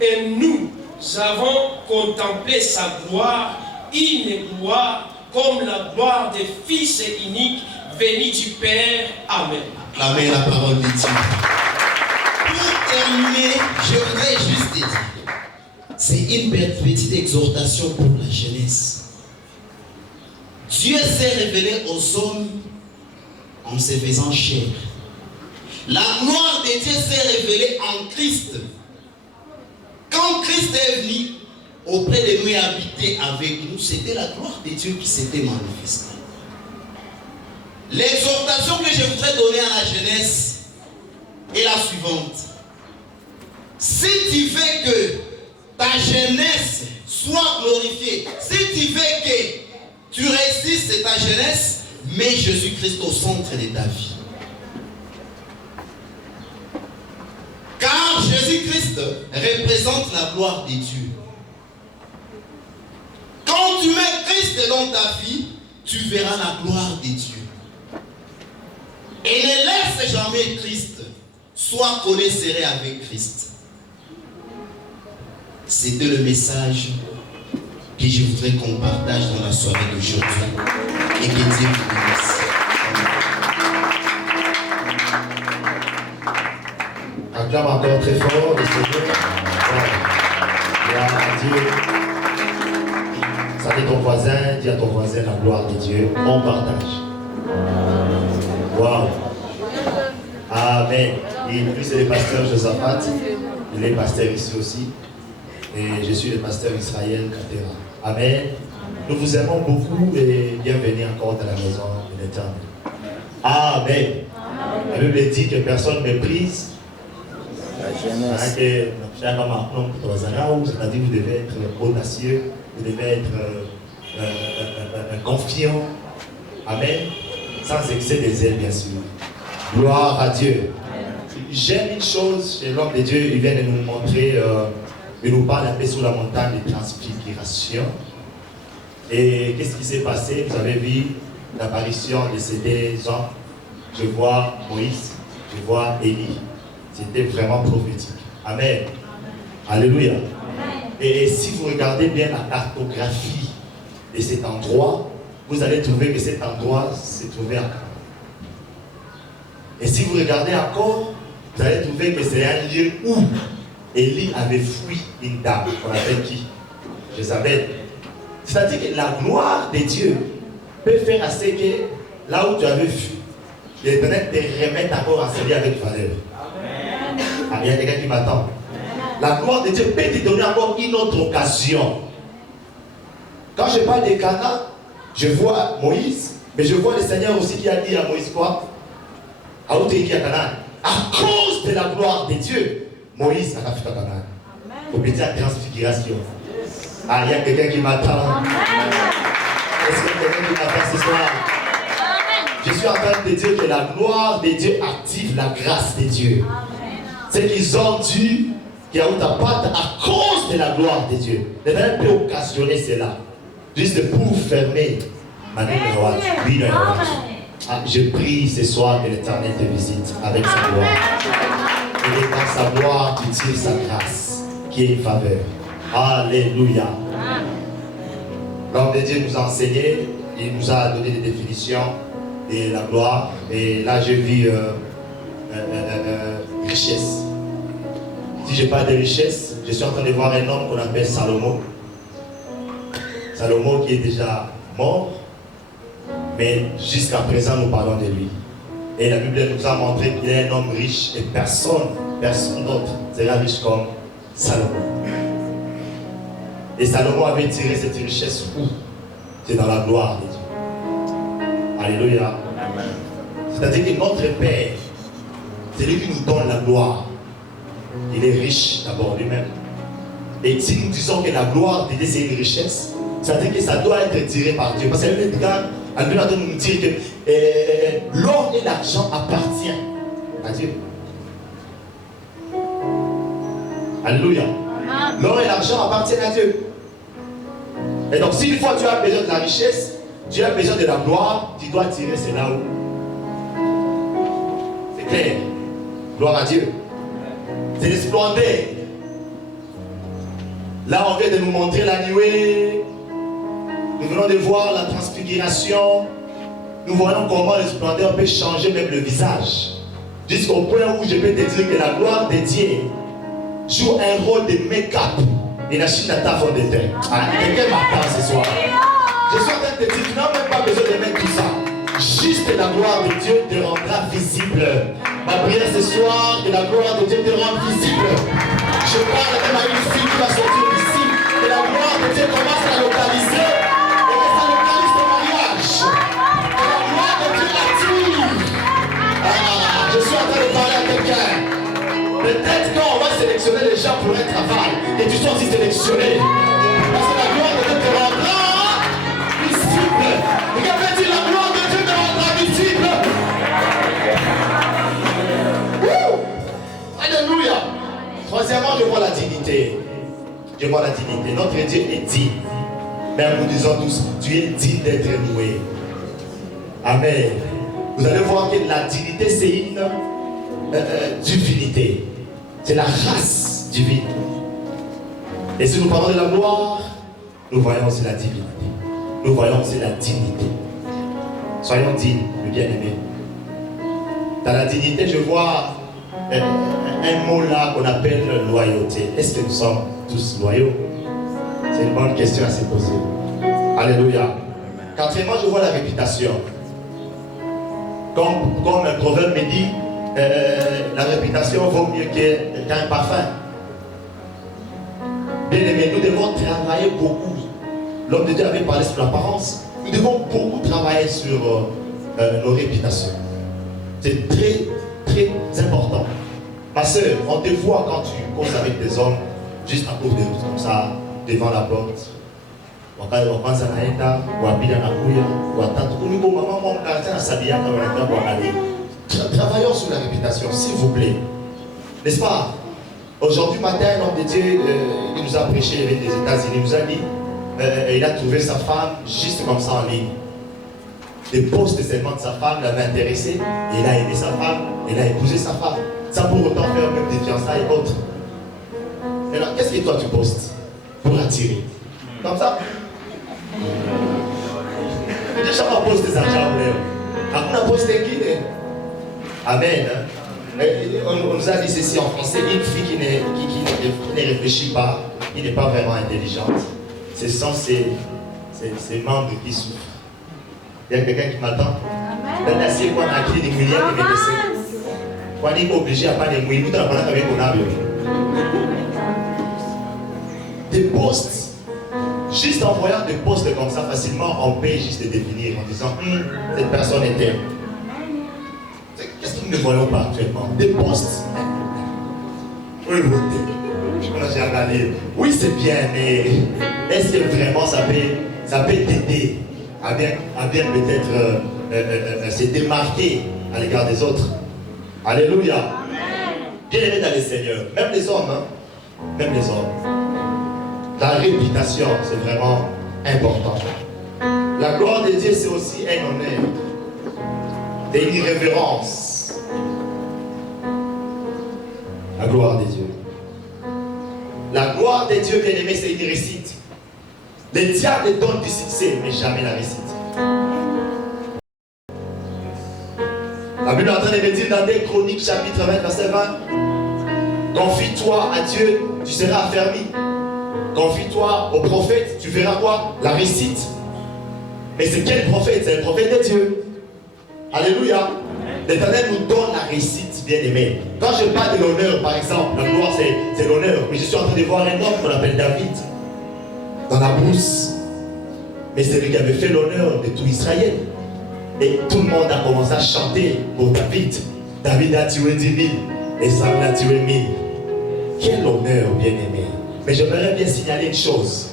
Et nous avons contemplé sa gloire, une gloire comme la gloire des Fils uniques venus du Père. Amen. Acclamez la parole de Dieu. Pour terminer, je voudrais juste dire, c'est une petite exhortation pour la jeunesse. Dieu s'est révélé aux hommes en se faisant chair. La gloire de Dieu s'est révélée en Christ. Quand Christ est venu auprès de nous et habité avec nous, c'était la gloire de Dieu qui s'était manifestée. L'exhortation que je voudrais donner à la jeunesse est la suivante. Si tu veux que ta jeunesse soit glorifiée, si tu veux que tu réussisses ta jeunesse, mets Jésus-Christ au centre de ta vie. Car Jésus-Christ représente la gloire de Dieu. Quand tu mets Christ dans ta vie, tu verras la gloire de Dieu. Et ne laisse jamais Christ. Sois connaisseur avec Christ. C'était le message que je voudrais qu'on partage dans la soirée d'aujourd'hui. Et que Dieu vous bénisse. Acclame encore très fort le Seigneur. Gloire à Dieu. Salue ton voisin, dis à ton voisin la gloire de Dieu. On partage. Waouh. Amen. Et lui, c'est le pasteur Josaphat. Il est pasteur ici aussi. et je suis le pasteur Israël Katera. Amen. Nous vous aimons beaucoup et bienvenue encore dans la maison de l'Éternel. Amen. La Bible dit que personne ne méprise. C'est-à-dire vous devez être audacieux, vous devez être confiant. Amen. Sans excès de zèle, bien sûr. Gloire à Dieu. J'aime une chose chez l'homme de Dieu, il vient de nous montrer, il nous parle un peu sur la montagne de transfiguration. Et qu'est-ce qui s'est passé? Vous avez vu l'apparition de ces deux hommes. Je vois Moïse, je vois Élie. C'était vraiment prophétique. Amen. Alléluia. Et si vous regardez bien la cartographie de cet endroit, vous allez trouver que cet endroit se trouvait à Canaan. Et si vous regardez encore, vous allez trouver que c'est un lieu où Élie avait fui une dame. On appelle qui? Jézabel. C'est-à-dire que la gloire de Dieu peut faire assez que là où tu avais fui, l'Éternel te remette encore à servir avec valeur. Ah, il y a quelqu'un qui m'attend. La gloire de Dieu peut te donner encore une autre occasion. Quand je parle de Canaan, je vois Moïse, mais je vois le Seigneur aussi qui a dit à Moïse quoi? À Canaan. À cause de la gloire de Dieu, Moïse a fait Canaan. Pour péter la transfiguration. Ah, il y a quelqu'un qui m'attend. Est-ce qu'il y a quelqu'un qui m'attend ce soir? Je suis en train de dire que la gloire de Dieu active la grâce de Dieu. C'est qu'ils ont dû, qui a à cause de la gloire de Dieu. L'Éternel peut occasionner cela. Juste pour fermer ma numéro. Ah, je prie ce soir que l'Éternel te visite avec sa gloire. Et dans sa gloire, tu tires sa grâce, qui est une faveur. Alléluia. L'homme de Dieu nous a enseigné, il nous a donné des définitions de la gloire. Et là, je vis richesse. Si je parle de richesse, je suis en train de voir un homme qu'on appelle Salomon. Salomon qui est déjà mort, mais jusqu'à présent nous parlons de lui. Et la Bible nous a montré qu'il est un homme riche et personne d'autre sera riche comme Salomon. Et Salomon avait tiré cette richesse où? C'est dans la gloire de Dieu. Alléluia. C'est-à-dire que notre Père, c'est lui qui nous donne la gloire. Il est riche d'abord lui-même. Et si nous disons que la gloire de Dieu c'est une richesse, c'est-à-dire que ça doit être tiré par Dieu. Parce que la Bible nous dit que l'or et l'argent appartiennent à Dieu. Alléluia. L'or et l'argent appartiennent à Dieu. Et donc, si une fois tu as besoin de la richesse, tu as besoin de la gloire, tu dois tirer cela où? C'est clair. Gloire à Dieu. C'est le splendeur. Là, on vient de nous montrer la nuée. Nous venons de voir la transfiguration. Nous voyons comment le splendeur peut changer même le visage. Jusqu'au point où je peux te dire que la gloire de Dieu joue un rôle de make-up et la chine à ta fond de terre. Quelqu'un m'attend ce soir. Je suis en train de te dire, tu n'as même pas besoin de mettre tout ça. Juste la gloire de Dieu te rendra visible. Ma prière ce soir, que la gloire de Dieu te rende visible. Je parle même à une fille qui va sortir d'ici. Que la gloire de Dieu commence à localiser. Et que ça localise ton mariage. Que la gloire de Dieu attire. Je suis en train de parler à quelqu'un. Peut-être quand on va sélectionner les gens pour un travail, et tu sois aussi sélectionné. Parce que la gloire de Dieu te rendra visible. Regardez, dit la gloire de Dieu te rendra visible. Alléluia. Troisièmement, je vois la dignité. Je vois la dignité. Notre Dieu est digne. Mais nous disons tous, tu es digne d'être loué. Amen. Vous allez voir que la dignité, c'est une divinité. C'est la race divine. Et si nous parlons de la gloire, nous voyons aussi la divinité. Nous voyons aussi la dignité. Soyons dignes, le bien-aimé. Dans la dignité, je vois un mot là qu'on appelle loyauté. Est-ce que nous sommes tous loyaux? C'est une bonne question à se poser. Alléluia. Quatrièmement, je vois la réputation. Comme un proverbe me dit, la réputation vaut mieux qu'un parfum. Bien aimé, nous devons travailler beaucoup. L'homme de Dieu avait parlé sur l'apparence. Nous devons beaucoup travailler sur nos réputations. C'est très, très important. Ma soeur, on te voit quand tu causes avec des hommes, juste à cause de route, comme ça, devant la porte. Travaillons sur la réputation, s'il vous plaît. N'est-ce pas? Aujourd'hui matin, un homme de Dieu, il nous a prêché avec des États-Unis, il nous a dit, il a trouvé sa femme juste comme ça en ligne. Les posts seulement de sa femme l'avaient intéressé, et il a aimé sa femme, il a épousé sa femme, sans pour autant faire même des fiançailles et autres. Alors, qu'est-ce que toi tu postes pour attirer? Comme ça? Je sais pas poster des argent, mais on a posté qui? Amen. On nous a dit ceci en français, une fille qui ne réfléchit pas, qui n'est pas vraiment intelligente, ce sont ses membres qui souffrent. Il y a quelqu'un qui m'attend. Quand on a essayé qu'on a créé des milliards de médecins, on est obligé à pas des mouilles, nous avons avec on a des postes, juste en voyant des postes comme ça facilement, on peut juste les définir en disant cette personne est telle. Qu'est-ce que nous ne voyons pas actuellement? Des postes. Oui, oui, c'est bien, mais est-ce que vraiment ça peut t'aider à bien peut-être se démarquer à l'égard des autres? Alléluia. Bien aimé dans les Seigneurs, même les hommes, hein? Même les hommes. La réputation, c'est vraiment important. La gloire de Dieu, c'est aussi un honneur, et une révérence. La gloire de Dieu. La gloire de Dieu, bien aimé, c'est une réussite. Les diables donnent du succès, mais jamais la réussite. La Bible est en train de me dire dans 2 Chroniques, chapitre 20, verset 20, confie-toi à Dieu, tu seras affermi. Confie-toi au prophète, tu verras quoi? La réussite. Mais c'est quel prophète? C'est le prophète de Dieu. Alléluia. L'Éternel nous donne la réussite, bien aimé. Quand je parle de l'honneur, par exemple, la gloire c'est l'honneur. Mais je suis en train de voir un homme qu'on appelle David dans la brousse. Mais c'est lui qui avait fait l'honneur de tout Israël. Et tout le monde a commencé à chanter pour David. David a tué 10 000 et Samuel a tué 1000. Quel honneur, bien aimé. Mais j'aimerais bien signaler une chose.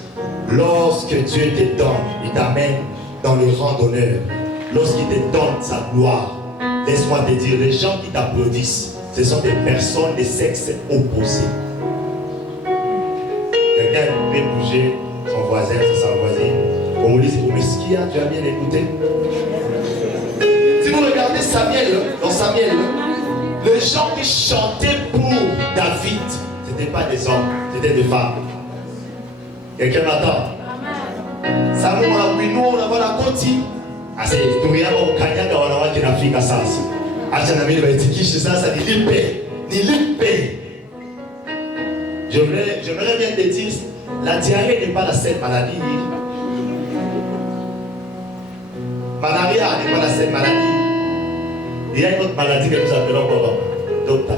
Lorsque Dieu te donne, il t'amène dans le rang d'honneur. Lorsqu'il te donne sa gloire, laisse-moi te dire, les gens qui t'applaudissent, ce sont des personnes de sexe opposé. Quelqu'un peut bouger son voisin, sa voisine. On vous dit, mais ce qu'il y a, tu as bien écouté. Si vous regardez Samuel, dans Samuel, les gens qui chantaient pour David, ce n'étaient pas des hommes, c'était des femmes. Quelqu'un m'attend? Samuel, nous, on a la côte. Ah, c'est tout rien au Kenya, on a une Afrique à ça. Ah, c'est un ami de Baïtiki, ça, ça dit l'épée. J'aimerais bien te dire, la diarrhée n'est pas la seule maladie. Malaria n'est pas la seule maladie. Il y a une autre maladie que nous appelons Docta,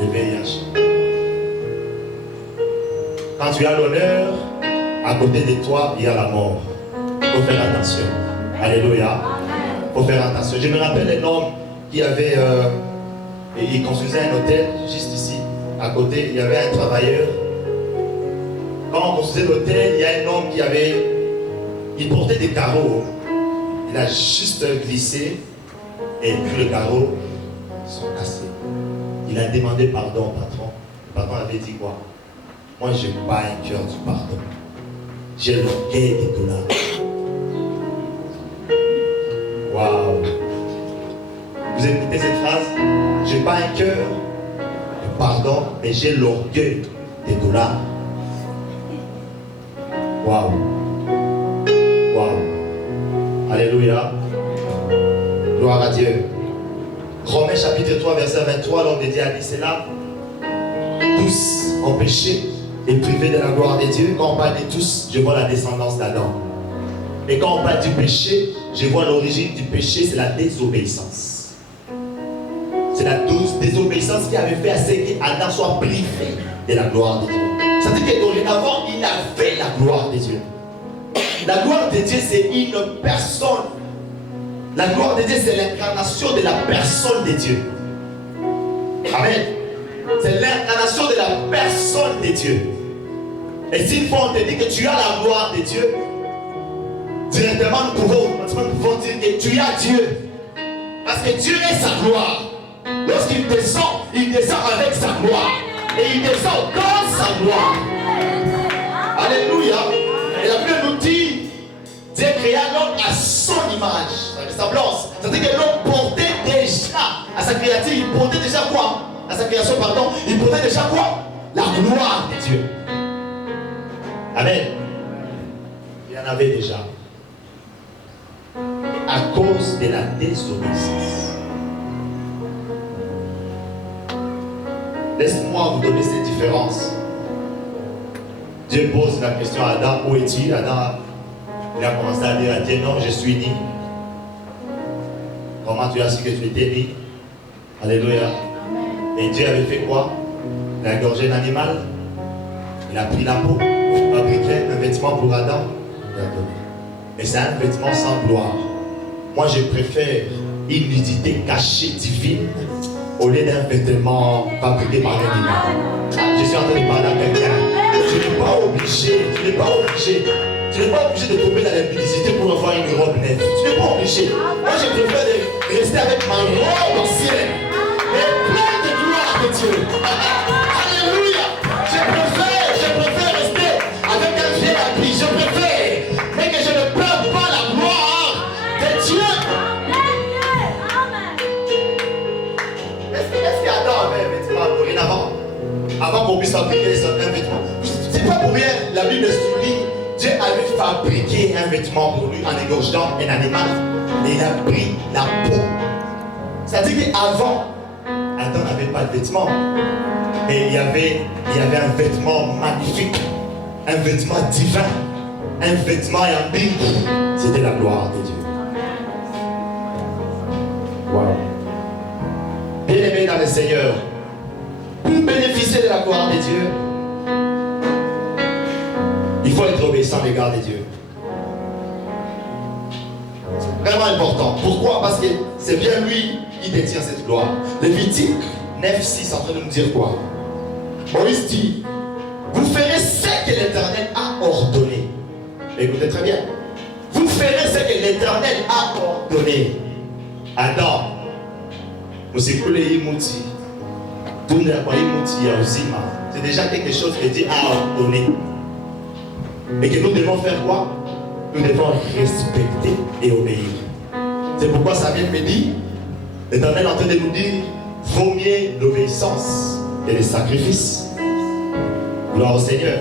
le VIH. Quand tu as l'honneur, à côté de toi, il y a la mort. Il faut faire attention. Alléluia. Il faut faire attention. Je me rappelle un homme qui avait, il construisait un hôtel juste ici. À côté, il y avait un travailleur. Quand on construisait l'hôtel, il y a un homme qui avait, il portait des carreaux. Il a juste glissé et puis les carreaux sont cassés. Il a demandé pardon au patron. Le patron avait dit quoi? Moi, je n'ai pas un cœur du pardon. J'ai l'orgueil des dollars. Waouh! Vous écoutez cette phrase? Je n'ai pas un cœur de pardon, mais j'ai l'orgueil des dollars. Waouh! Waouh! Alléluia! Gloire à Dieu. Romains chapitre 3, verset 23, l'homme de Dieu a dit cela. Tous ont péché et privés de la gloire de Dieu. Quand on parle de tous, je vois la descendance d'Adam. Et quand on parle du péché, je vois l'origine du péché, c'est la désobéissance. C'est la désobéissance qui avait fait à ce qu'Adam soit privé de la gloire de Dieu. Ça C'est-à-dire que dorénavant, il avait la gloire de Dieu. La gloire de Dieu, c'est une personne. La gloire de Dieu, c'est l'incarnation de la personne de Dieu. Amen. C'est l'incarnation de la personne de Dieu. Et si une fois on te dit que tu as la gloire de Dieu, directement nous pouvons dire que tu as Dieu. Parce que Dieu est sa gloire. Lorsqu'il descend avec sa gloire. Et il descend dans sa gloire. Alléluia. Et la Bible nous dit, Dieu créa l'homme à son image, sa ressemblance. C'est-à-dire que l'homme portait déjà à sa créature, il portait déjà quoi? À sa création, pardon, il portait déjà quoi? La gloire de Dieu. Amen. Il y en avait déjà. Et à cause de la désobéissance. Laisse-moi vous donner cette différence. Dieu pose la question à Adam, où es-tu? Adam, il a commencé à dire à Dieu, non, je suis né. Comment tu as su que tu étais né? Alléluia. Et Dieu avait fait quoi? Il a égorgé un animal. Il a pris la peau, fabriqué un vêtement pour Adam. Il a donné. Mais c'est un vêtement sans gloire. Moi, je préfère une nudité cachée divine au lieu d'un vêtement fabriqué par un animal. Je suis en train de parler à quelqu'un. Tu n'es pas obligé, tu n'es pas obligé de tomber dans la publicité pour avoir une robe neuve. Tu n'es pas obligé. Moi, je préfère rester avec ma robe ancienne, mais pleine de gloire de Dieu. Alléluia. Je préfère rester avec un vieil habit. Je préfère, mais que je ne perds pas la gloire de Dieu. Est-ce qu'Adam avait un vêtement dorénavant? Avant qu'on puisse fabriquer un vêtement. C'est pas pour rien, la Bible souligne, Dieu avait fabriqué un vêtement pour lui en égorgeant un animal. Et il a pris la peau. C'est-à-dire qu'avant, Adam n'avait pas de vêtement. Mais il y avait un vêtement magnifique, un vêtement divin, un vêtement ambigu. C'était la gloire de Dieu. Wow. Bien-aimés dans le Seigneur, pour bénéficier de la gloire de Dieu, il faut être obéissant à l'égard de Dieu. C'est vraiment important. Pourquoi? Parce que c'est bien lui qui détient cette gloire. Lévitique 9:6 en train de nous dire quoi? Moïse dit, vous ferez ce que l'Éternel a ordonné. Écoutez très bien. Vous ferez ce que l'Éternel a ordonné. Adam, vous écoutez Imouti. C'est déjà quelque chose que Dieu a ordonné. Et que nous devons faire quoi? Nous devons respecter et obéir. C'est pourquoi ça vient me dire, l'Éternel est en train de nous dire, vaut mieux l'obéissance et le sacrifice. Gloire au Seigneur.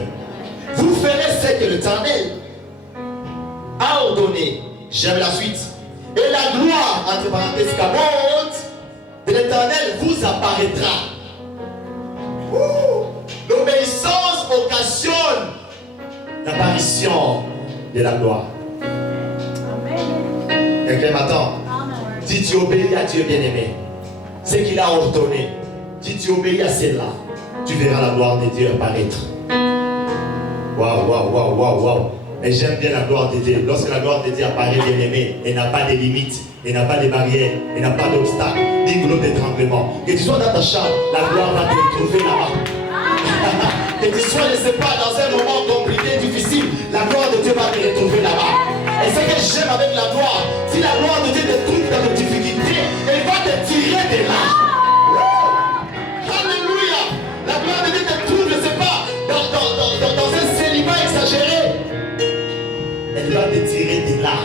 Vous ferez ce que l'Éternel a ordonné. J'aime la suite. Et la gloire, entre parenthèses, de l'Éternel vous apparaîtra. L'obéissance occasionne l'apparition de la gloire. Quelqu'un m'attend? Si tu obéis à Dieu bien-aimé, ce qu'il a ordonné, si tu obéis à cela, tu verras la gloire de Dieu apparaître. Waouh, waouh, waouh, waouh, waouh. Et j'aime bien la gloire de Dieu. Lorsque la gloire de Dieu apparaît bien-aimé, elle n'a pas de limites, elle n'a pas de barrières, elle n'a pas d'obstacles, ni de d'étranglement. Que tu sois dans ta chambre, la gloire va te trouver là-bas. Que tu sois, je ne sais pas, dans un moment compliqué, difficile, la gloire de Dieu va te retrouver là-bas. Et ce que j'aime avec la gloire, si la gloire de Dieu te trouve dans tes difficultés, elle va te tirer de là. Alléluia. La gloire de Dieu te trouve, je ne sais pas, dans un célibat exagéré. Elle va te tirer de là.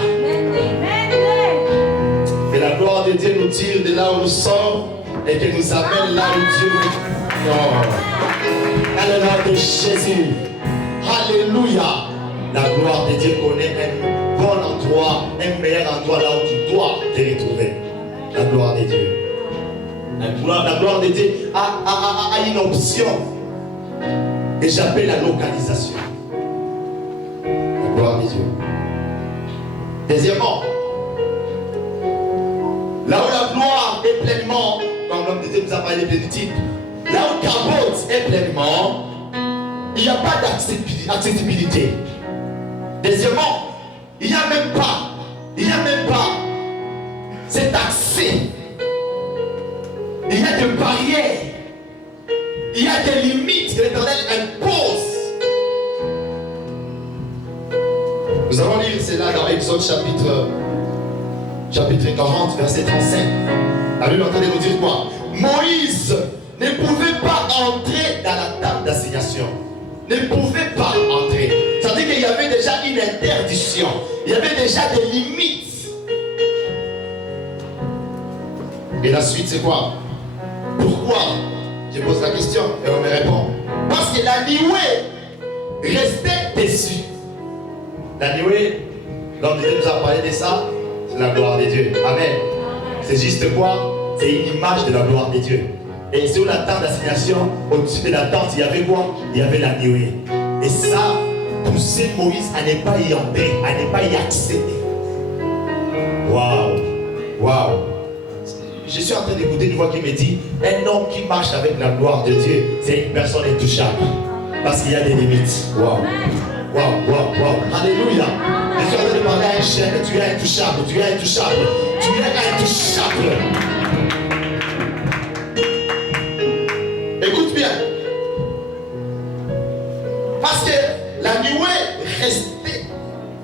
Que la gloire de Dieu nous tire de là où nous sommes et que nous amène là où Dieu veut. Dans le nom de Jésus. Alléluia. La gloire de Dieu connaît un bon endroit, un meilleur endroit là où tu dois te retrouver. La gloire de Dieu. La gloire de Dieu a une option que j'appelle la localisation. La gloire de Dieu. Deuxièmement, là où la gloire est pleinement, comme l'homme de Dieu nous a parlé de type, là où Kabot est pleinement, il n'y a pas d'accessibilité. Deuxièmement, il n'y a même pas cet accès. Il y a des barrières. Il y a des limites que l'Éternel impose. Nous allons lire cela dans Exode chapitre 40, verset 35. La Bible est en train de nous dire quoi? Moïse ne pouvait pas entrer dans la table d'assignation. Ne pouvait pas entrer. Ça veut dire qu'il y avait déjà une interdiction. Il y avait déjà des limites. Et la suite, c'est quoi? Pourquoi? Je pose la question et on me répond. Parce que la nuée restait dessus. La nuée, l'homme de Dieu nous a parlé de ça, c'est la gloire de Dieu. Amen. C'est juste quoi? C'est une image de la gloire de Dieu. Et sur la tente d'assignation, au-dessus de la tente, il y avait quoi? Il y avait la nuée. Et ça poussait Moïse à ne pas y entrer, à ne pas y accéder. Waouh! Waouh! Je suis en train d'écouter une voix qui me dit, un homme qui marche avec la gloire de Dieu, c'est une personne intouchable. Parce qu'il y a des limites. Waouh! Waouh! Waouh! Waouh! Alléluia! Je suis en train de parler à un chien, tu es intouchable, tu es intouchable, tu es intouchable. Écoute bien. Parce que la nuée restait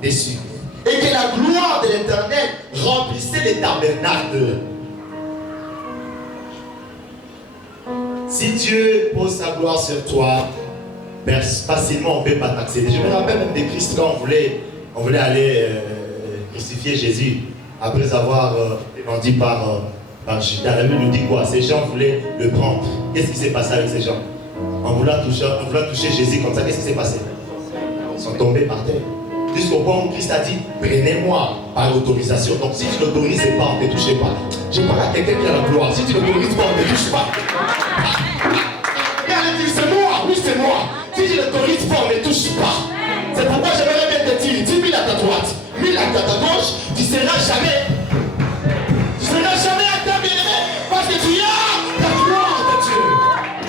dessus. Et que la gloire de l'Éternel remplissait les tabernacles. Si Dieu pose sa gloire sur toi, facilement on ne peut pas t'accéder. Je me rappelle même de Christ quand on voulait aller crucifier Jésus. Après avoir grandi par Judas. La Bible nous dit quoi? Ces gens voulaient le prendre. Qu'est-ce qui s'est passé avec ces gens? En voulant toucher Jésus comme ça, qu'est-ce qui s'est passé? Ils sont tombés par terre. Jusqu'au point où Christ a dit, prenez-moi par autorisation. Donc si tu n'autorises pas, on ne te touche pas. Je parle à quelqu'un qui a la gloire. Si tu n'autorises pas, on ne te touche pas. Et elle dit, c'est moi, oui c'est moi. Si tu n'autorises pas, on ne touche pas. C'est pourquoi j'aimerais bien te dire, 10 000 à ta droite, 1000 à ta gauche, tu ne seras jamais. Tu ne seras jamais à ta bien-aimé. Parce que tu as la gloire de Dieu.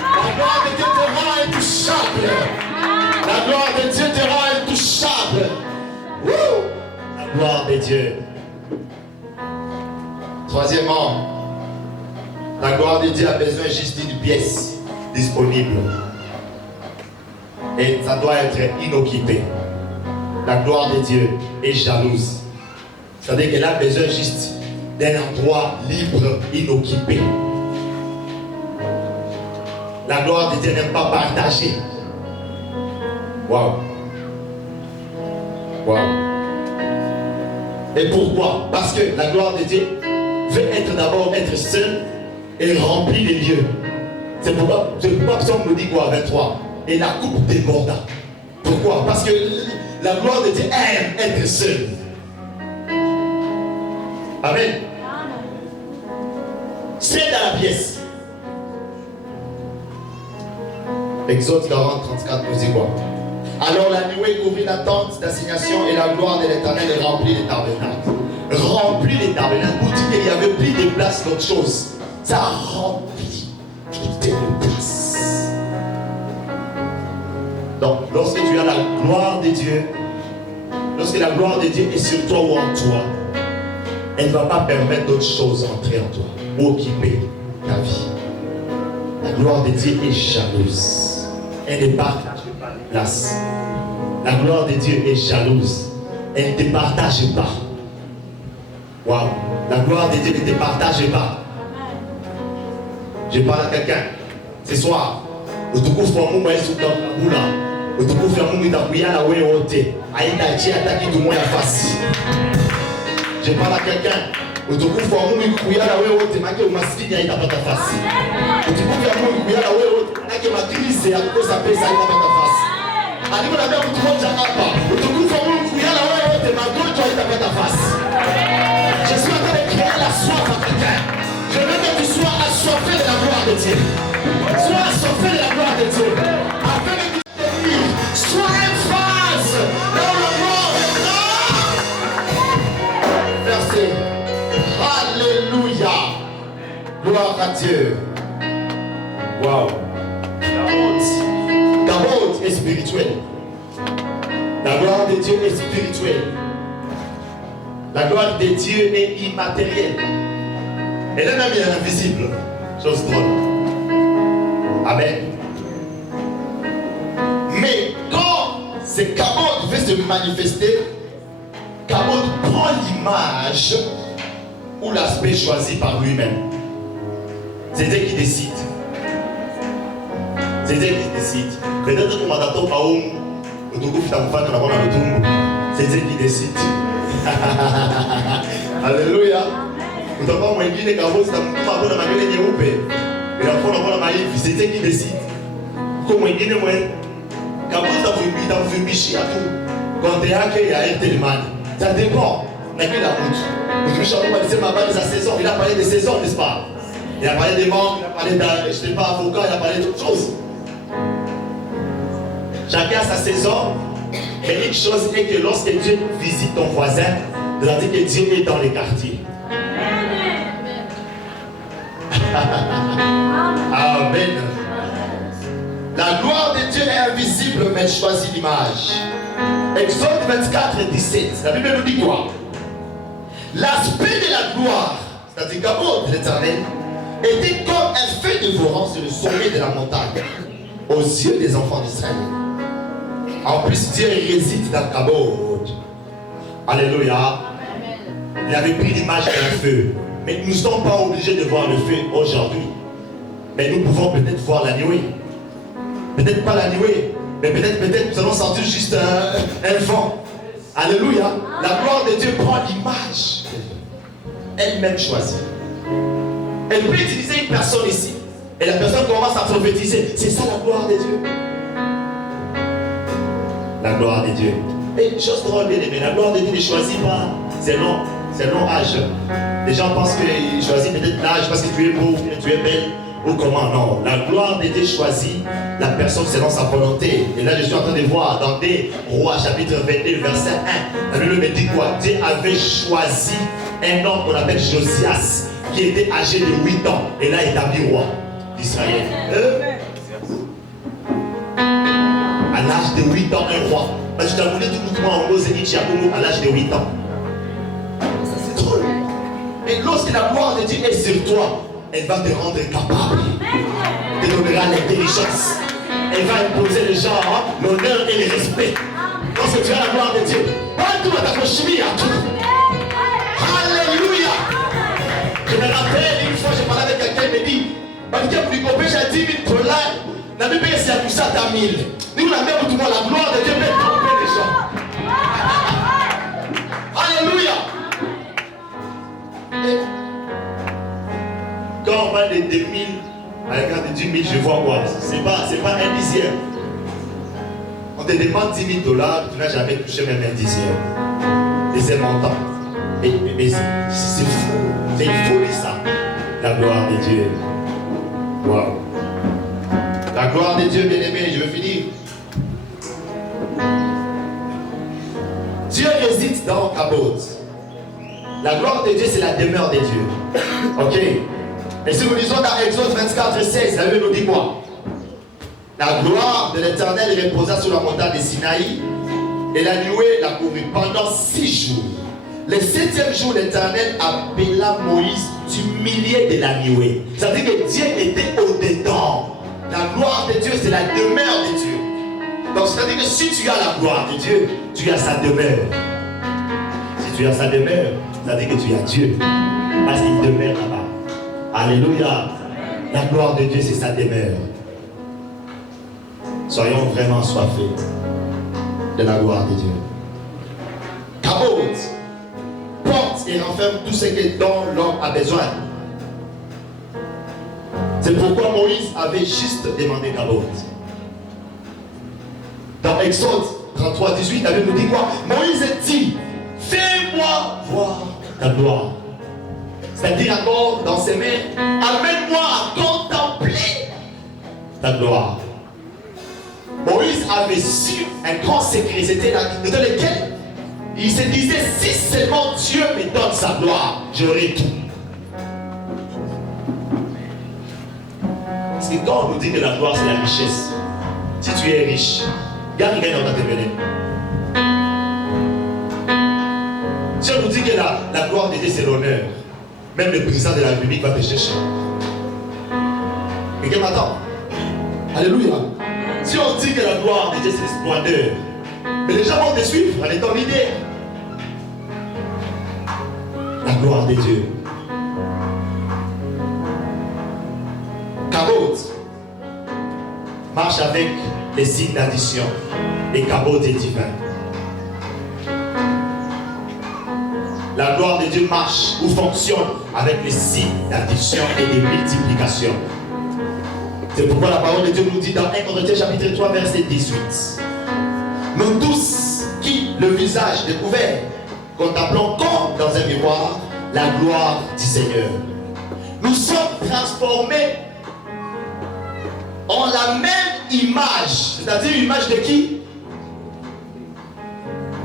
La gloire de Dieu te rend intouchable. La gloire de Dieu te rend intouchable. Wouh! La gloire de Dieu. Troisièmement, la gloire de Dieu a besoin juste d'une pièce disponible. Et ça doit être inoccupé. La gloire de Dieu est jalouse. C'est-à-dire qu'elle a besoin juste d'un endroit libre, inoccupé. La gloire de Dieu n'aime pas partager. Waouh! Waouh! Et pourquoi? Parce que la gloire de Dieu veut d'abord être seule et remplir les lieux. C'est pourquoi Psaume nous dit quoi? 23. Et la coupe déborda. Pourquoi? Parce que la gloire de Dieu aime être seule. Amen. C'est dans la pièce. Exode 40, 34 nous dit quoi? Alors la nuée couvrit la tente d'assignation et la gloire de l'Éternel remplit les tabernacles. Remplit les tabernacles. Pour dire qu'il n'y avait plus de place d'autre chose. Ça a rempli toutes les places. Donc lorsque tu as la gloire de Dieu, lorsque la gloire de Dieu est sur toi ou en toi, elle ne va pas permettre d'autres choses d'entrer en toi ou occuper ta vie. La gloire de Dieu est jalouse. Elle ne partage pas les places. La gloire de Dieu est jalouse. Elle ne te partage pas. Waouh! La gloire de Dieu ne te partage pas. Je parle à quelqu'un. Ce soir, le tout coup pour moi est sous ta boule. Le tout coup pour moi est appuyé à la way haute. Aïda Dieu attaque tout le monde à face. Je parle à quelqu'un. Le tout coup pour moi est appuyé à la way haute. Ma gueule masquée aïda pas ta face. Le tout coup pour moi est appuyé à la way haute. Avec ma crise et à cause ça pèse aïda pas ta face. Allez mon ami tout le monde j'arrive pas. Le tout coup pour moi est appuyé à la way haute. Ma gueule tu aïda pas ta face. Je suis en train de créer la soif à quelqu'un. Je veux que tu sois assoiffé de la gloire de Dieu. Sois assoiffé de la gloire de Dieu. Afin que tu te dises, sois en phase dans le mort de Dieu. Verset. Alléluia. Gloire à Dieu. Wow. Kabot, spirituelle. La gloire de Dieu est spirituelle. La gloire de Dieu est immatérielle. Elle est même invisible. Chose drôle. Amen. Mais quand c'est Kabod veut se manifester, Kabod prend l'image ou l'aspect choisi par lui-même. C'est Dieu qui décide. C'est Dieu qui décide. Peut-être que Madato Paoum, c'est Dieu qui décide. Alléluia. C'est Dieu qui décide. Ça dépend. Il a parlé des saisons, n'est-ce pas? Il a parlé des membres, il a parlé d'un, je sais pas, avocat, il a parlé d'autres choses. Chacun a sa saison. Mais une chose est que lorsque Dieu visite ton voisin, c'est-à-dire que Dieu est dans les quartiers. Amen. La gloire de Dieu est invisible, mais elle choisit l'image. Exode 24 et 17. La Bible nous dit quoi? L'aspect de la gloire, c'est-à-dire Kabod de l'Éternel, était comme un feu dévorant sur le sommet de la montagne, aux yeux des enfants d'Israël. En plus, Dieu réside dans Kabod. Alléluia. Il avait pris l'image d'un feu. Mais nous ne sommes pas obligés de voir le feu aujourd'hui. Mais nous pouvons peut-être voir la nuée. Peut-être pas la nuée. Mais peut-être nous allons sentir juste un vent. Alléluia. La gloire de Dieu prend l'image. Elle-même choisit. Elle peut utiliser une personne ici. Et la personne commence à prophétiser. C'est ça la gloire de Dieu. La gloire de Dieu. Et une chose drôle, bien aimée, la gloire de Dieu ne choisit pas selon âge. Les gens pensent qu'il choisit peut-être l'âge parce que tu es beau, tu es belle, ou comment. Non, la gloire de Dieu choisit la personne selon sa volonté. Et là, je suis en train de voir dans des Rois, chapitre 22, verset 1. La Bible me dit quoi? Dieu avait choisi un homme qu'on appelle Josias, qui était âgé de 8 ans, et là, établi roi d'Israël. À l'âge de 8 ans, un roi. Parce que je t'ai voulu tout le monde en Rose et à l'âge de 8 ans. C'est drôle. Et lorsque la gloire de Dieu est sur toi, elle va te rendre capable. Elle te donnera l'intelligence. Elle va imposer les gens l'honneur et le respect. Lorsque tu as la gloire de Dieu, partout à ta chimie à tout. Alléluia. Je me rappelle une fois, j'ai parlé avec quelqu'un, il me dit, parce que vous comprenez, j'ai 10 000 dollars. La Bible c'est à tout ça, t'as 1000. Nous, la même tout le monde, la gloire de Dieu peut tromper les gens. Alléluia. Et quand on parle de 2000, à l'égard de 10 000, je vois quoi? C'est pas un dixième. On te demande 10 000 dollars, tu n'as jamais touché même un dixième. Et c'est montant. Mais c'est fou. C'est une folie ça. La gloire de Dieu. Wow. La gloire de Dieu, bien-aimé, je vais finir. Dieu réside dans Kabod. La gloire de Dieu, c'est la demeure de Dieu. Ok? Et si nous lisons dans Exode 24 et 16, la Bible nous dit quoi? La gloire de l'Éternel reposa sur la montagne de Sinaï, et la nuée la couvrit pendant 6 jours. Le 7e jour, l'Éternel appela Moïse du milieu de la nuée. C'est-à-dire que Dieu était au-dedans. La gloire de Dieu, c'est la demeure de Dieu. Donc, c'est-à-dire que si tu as la gloire de Dieu, tu as sa demeure. Si tu as sa demeure, c'est-à-dire que tu as Dieu. Parce qu'il demeure là-bas. Alléluia. La gloire de Dieu, c'est sa demeure. Soyons vraiment soifés de la gloire de Dieu. Kabod porte et renferme tout ce dont l'homme a besoin. C'est pourquoi Moïse avait juste demandé Kabod. Dans Exode 33, 18, la Bible nous dit quoi? Moïse dit, fais-moi voir ta gloire. C'est-à-dire encore dans ses mains, amène-moi à contempler ta gloire. Moïse avait su un grand secret, c'était dans lequel il se disait, si seulement Dieu me donne sa gloire, j'aurai tout. Parce que quand on nous dit que la gloire c'est la richesse, si tu es riche, Gare gagne dans ta venue. Si on nous dit que la gloire de Dieu c'est l'honneur, même le président de la République va te chercher. Et qu'elle m'attend. Alléluia. Si on dit que la gloire de Dieu c'est le splendeur, mais les gens vont te suivre en étant leader. La gloire de Dieu. Kabod marche avec les signes d'addition. Et Kabod est divin. La gloire de Dieu marche ou fonctionne avec les signes d'addition et de multiplication. C'est pourquoi la parole de Dieu nous dit dans 1 Corinthiens chapitre 3 verset 18. Nous tous qui, le visage découvert, contemplons comme dans un miroir la gloire du Seigneur. Nous sommes transformés en la même image. C'est-à-dire l'image de qui?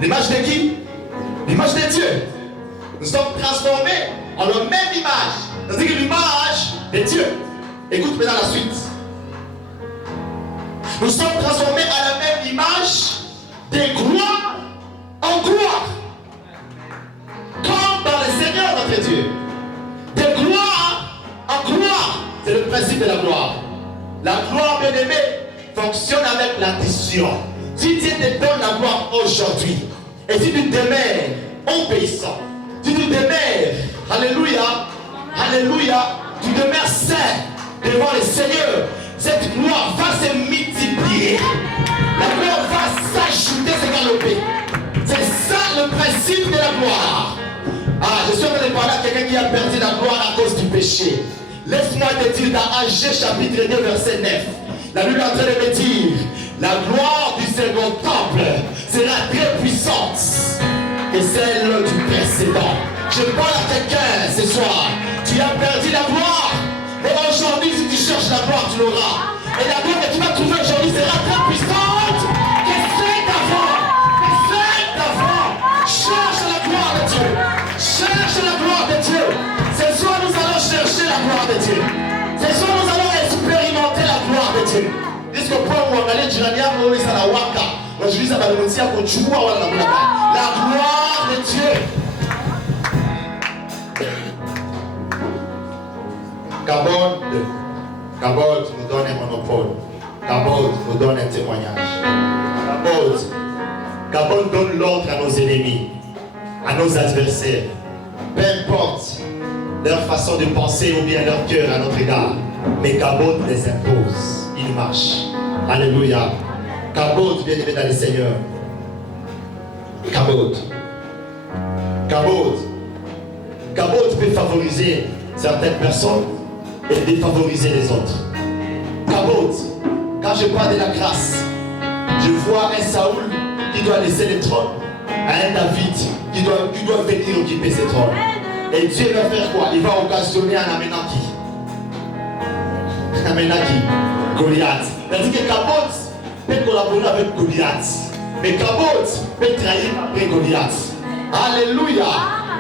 L'image de qui? L'image de Dieu. Nous sommes transformés en la même image. C'est-à-dire que l'image de Dieu. Écoute maintenant la suite. Nous sommes transformés à la même image de gloire en gloire. Comme dans le Seigneur notre Dieu. De gloire en gloire. C'est le principe de la gloire. La gloire, bien aimée, fonctionne avec l'addition. Si Dieu te donne la gloire aujourd'hui, et si tu demeures obéissant, si tu demeures, alléluia, alléluia, tu demeures saint devant le Seigneur, cette gloire va se multiplier. La gloire va s'ajouter, s'égaloper. C'est ça le principe de la gloire. Ah, je suis en train de parler à quelqu'un qui a perdu la gloire à cause du péché. Laisse-moi te dire dans Agé chapitre 2 verset 9. La Bible est en train de me dire, la gloire du second temple sera très puissante que celle du précédent. Je parle à quelqu'un ce soir. Tu as perdu la gloire. Mais aujourd'hui, si tu cherches la gloire, tu l'auras. Et la gloire que tu vas trouver aujourd'hui sera très puissante que celle d'avant. Que celle d'avant. Cherche la gloire de Dieu. Cherche la gloire de Dieu. Ce soir, nous allons chercher la gloire de Dieu. Ce soir, nous allons expérimenter la gloire de Dieu. Puisque pour uangalie jirani yako wewe sana waka. Wajiuliza balimutia kuchukua wala namna gani. La gloire de Dieu. Kabod nous donne un monopole. Kabod nous donne un témoignage. Kabod donne l'ordre à nos ennemis, à nos adversaires. Peu importe leur façon de penser ou bien leur cœur à notre égard. Mais Kabod les impose. Il marche. Alléluia. Kabod, bien aimé dans le Seigneur. Kabod peut favoriser certaines personnes et défavoriser les autres. Kabod, quand je parle de la grâce, je vois un Saoul qui doit laisser le trône à un David qui doit venir occuper ce trône. Et Dieu va faire quoi? Il va occasionner un Amenaki. Goliath. C'est-à-dire que Kabod peut collaborer avec Goliath. Mais Kabod peut trahir après Goliath. Alléluia.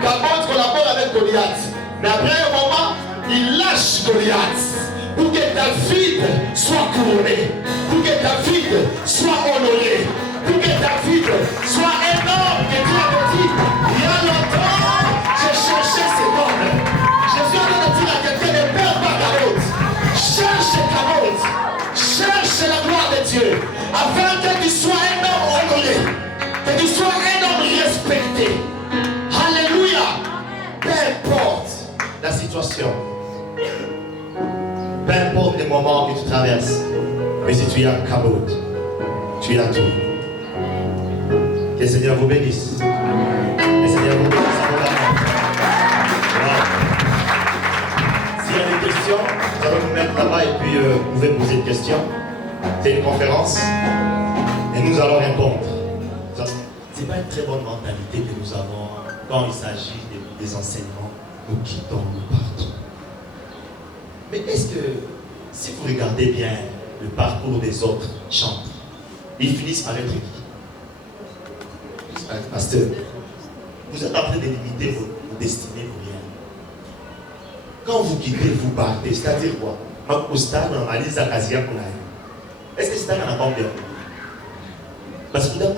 Kabod collabore avec Goliath. Mais après un moment, il lâche Goliath pour que David soit couronné, pour que David soit honoré, pour que David soit un homme que Dieu avait dit. Il y a longtemps, j'ai cherché cet homme. Je suis en train de dire à quelqu'un ne perds pas Kabod. Cherche Kabod. Cherche la gloire de Dieu afin que tu sois un homme honoré, que tu sois un homme respecté. Alléluia. Peu importe la situation, peu importe les moments que tu traverses, mais si tu as Kabod, tu as tout. Que le Seigneur vous bénisse. Que le Seigneur vous bénisse abondamment. S'il y a des questions, nous allons nous mettre là-bas et puis vous pouvez poser une question. C'est une conférence et nous allons répondre. Ce n'est pas une très bonne mentalité que nous avons quand il s'agit des enseignements. Nous quittons partout. Mais est-ce que, si vous regardez bien le parcours des autres chantres, ils finissent par être qui? Ils finissent par être pasteurs. Vous êtes en train de limiter vos destinées pour rien. Quand vous quittez, vous partez. C'est-à-dire quoi? Est-ce que c'est un enfant bien? Parce que dans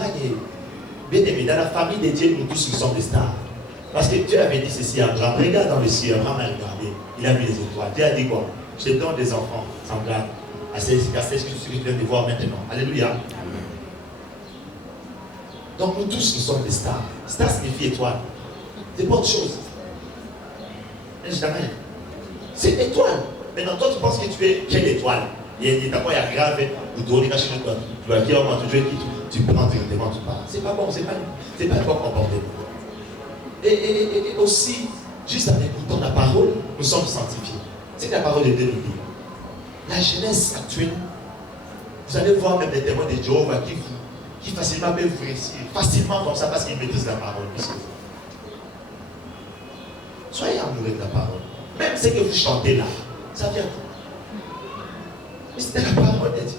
bien aimé, dans la famille de Dieu, nous tous nous sommes des stars. Parce que Dieu avait dit ceci à Abraham. Regarde dans le ciel, Abraham a regardé. Il a vu les étoiles. Dieu a dit quoi? Je te donne des enfants semblables à ce que tu viens de voir maintenant. Alléluia. Donc nous tous, nous sommes des stars. Star signifie étoile. C'est pas autre chose. C'est étoile. Maintenant, toi, tu penses que tu es quelle étoile? Il y a grave, ou tu vas dire, tu prends directement, tu pars. C'est pas bon, c'est pas un bon comportement. Et aussi, juste en écoutant la parole, nous sommes sanctifiés. C'est que la parole de Dieu nous dit. La jeunesse actuelle, vous allez voir même des témoins de Jéhovah qui facilement peuvent vous réussir, facilement comme ça parce qu'ils maîtrisent la parole. Soyez amoureux de la parole. Même ce que vous chantez là, ça vient d'où? Mais c'était la parole de Dieu.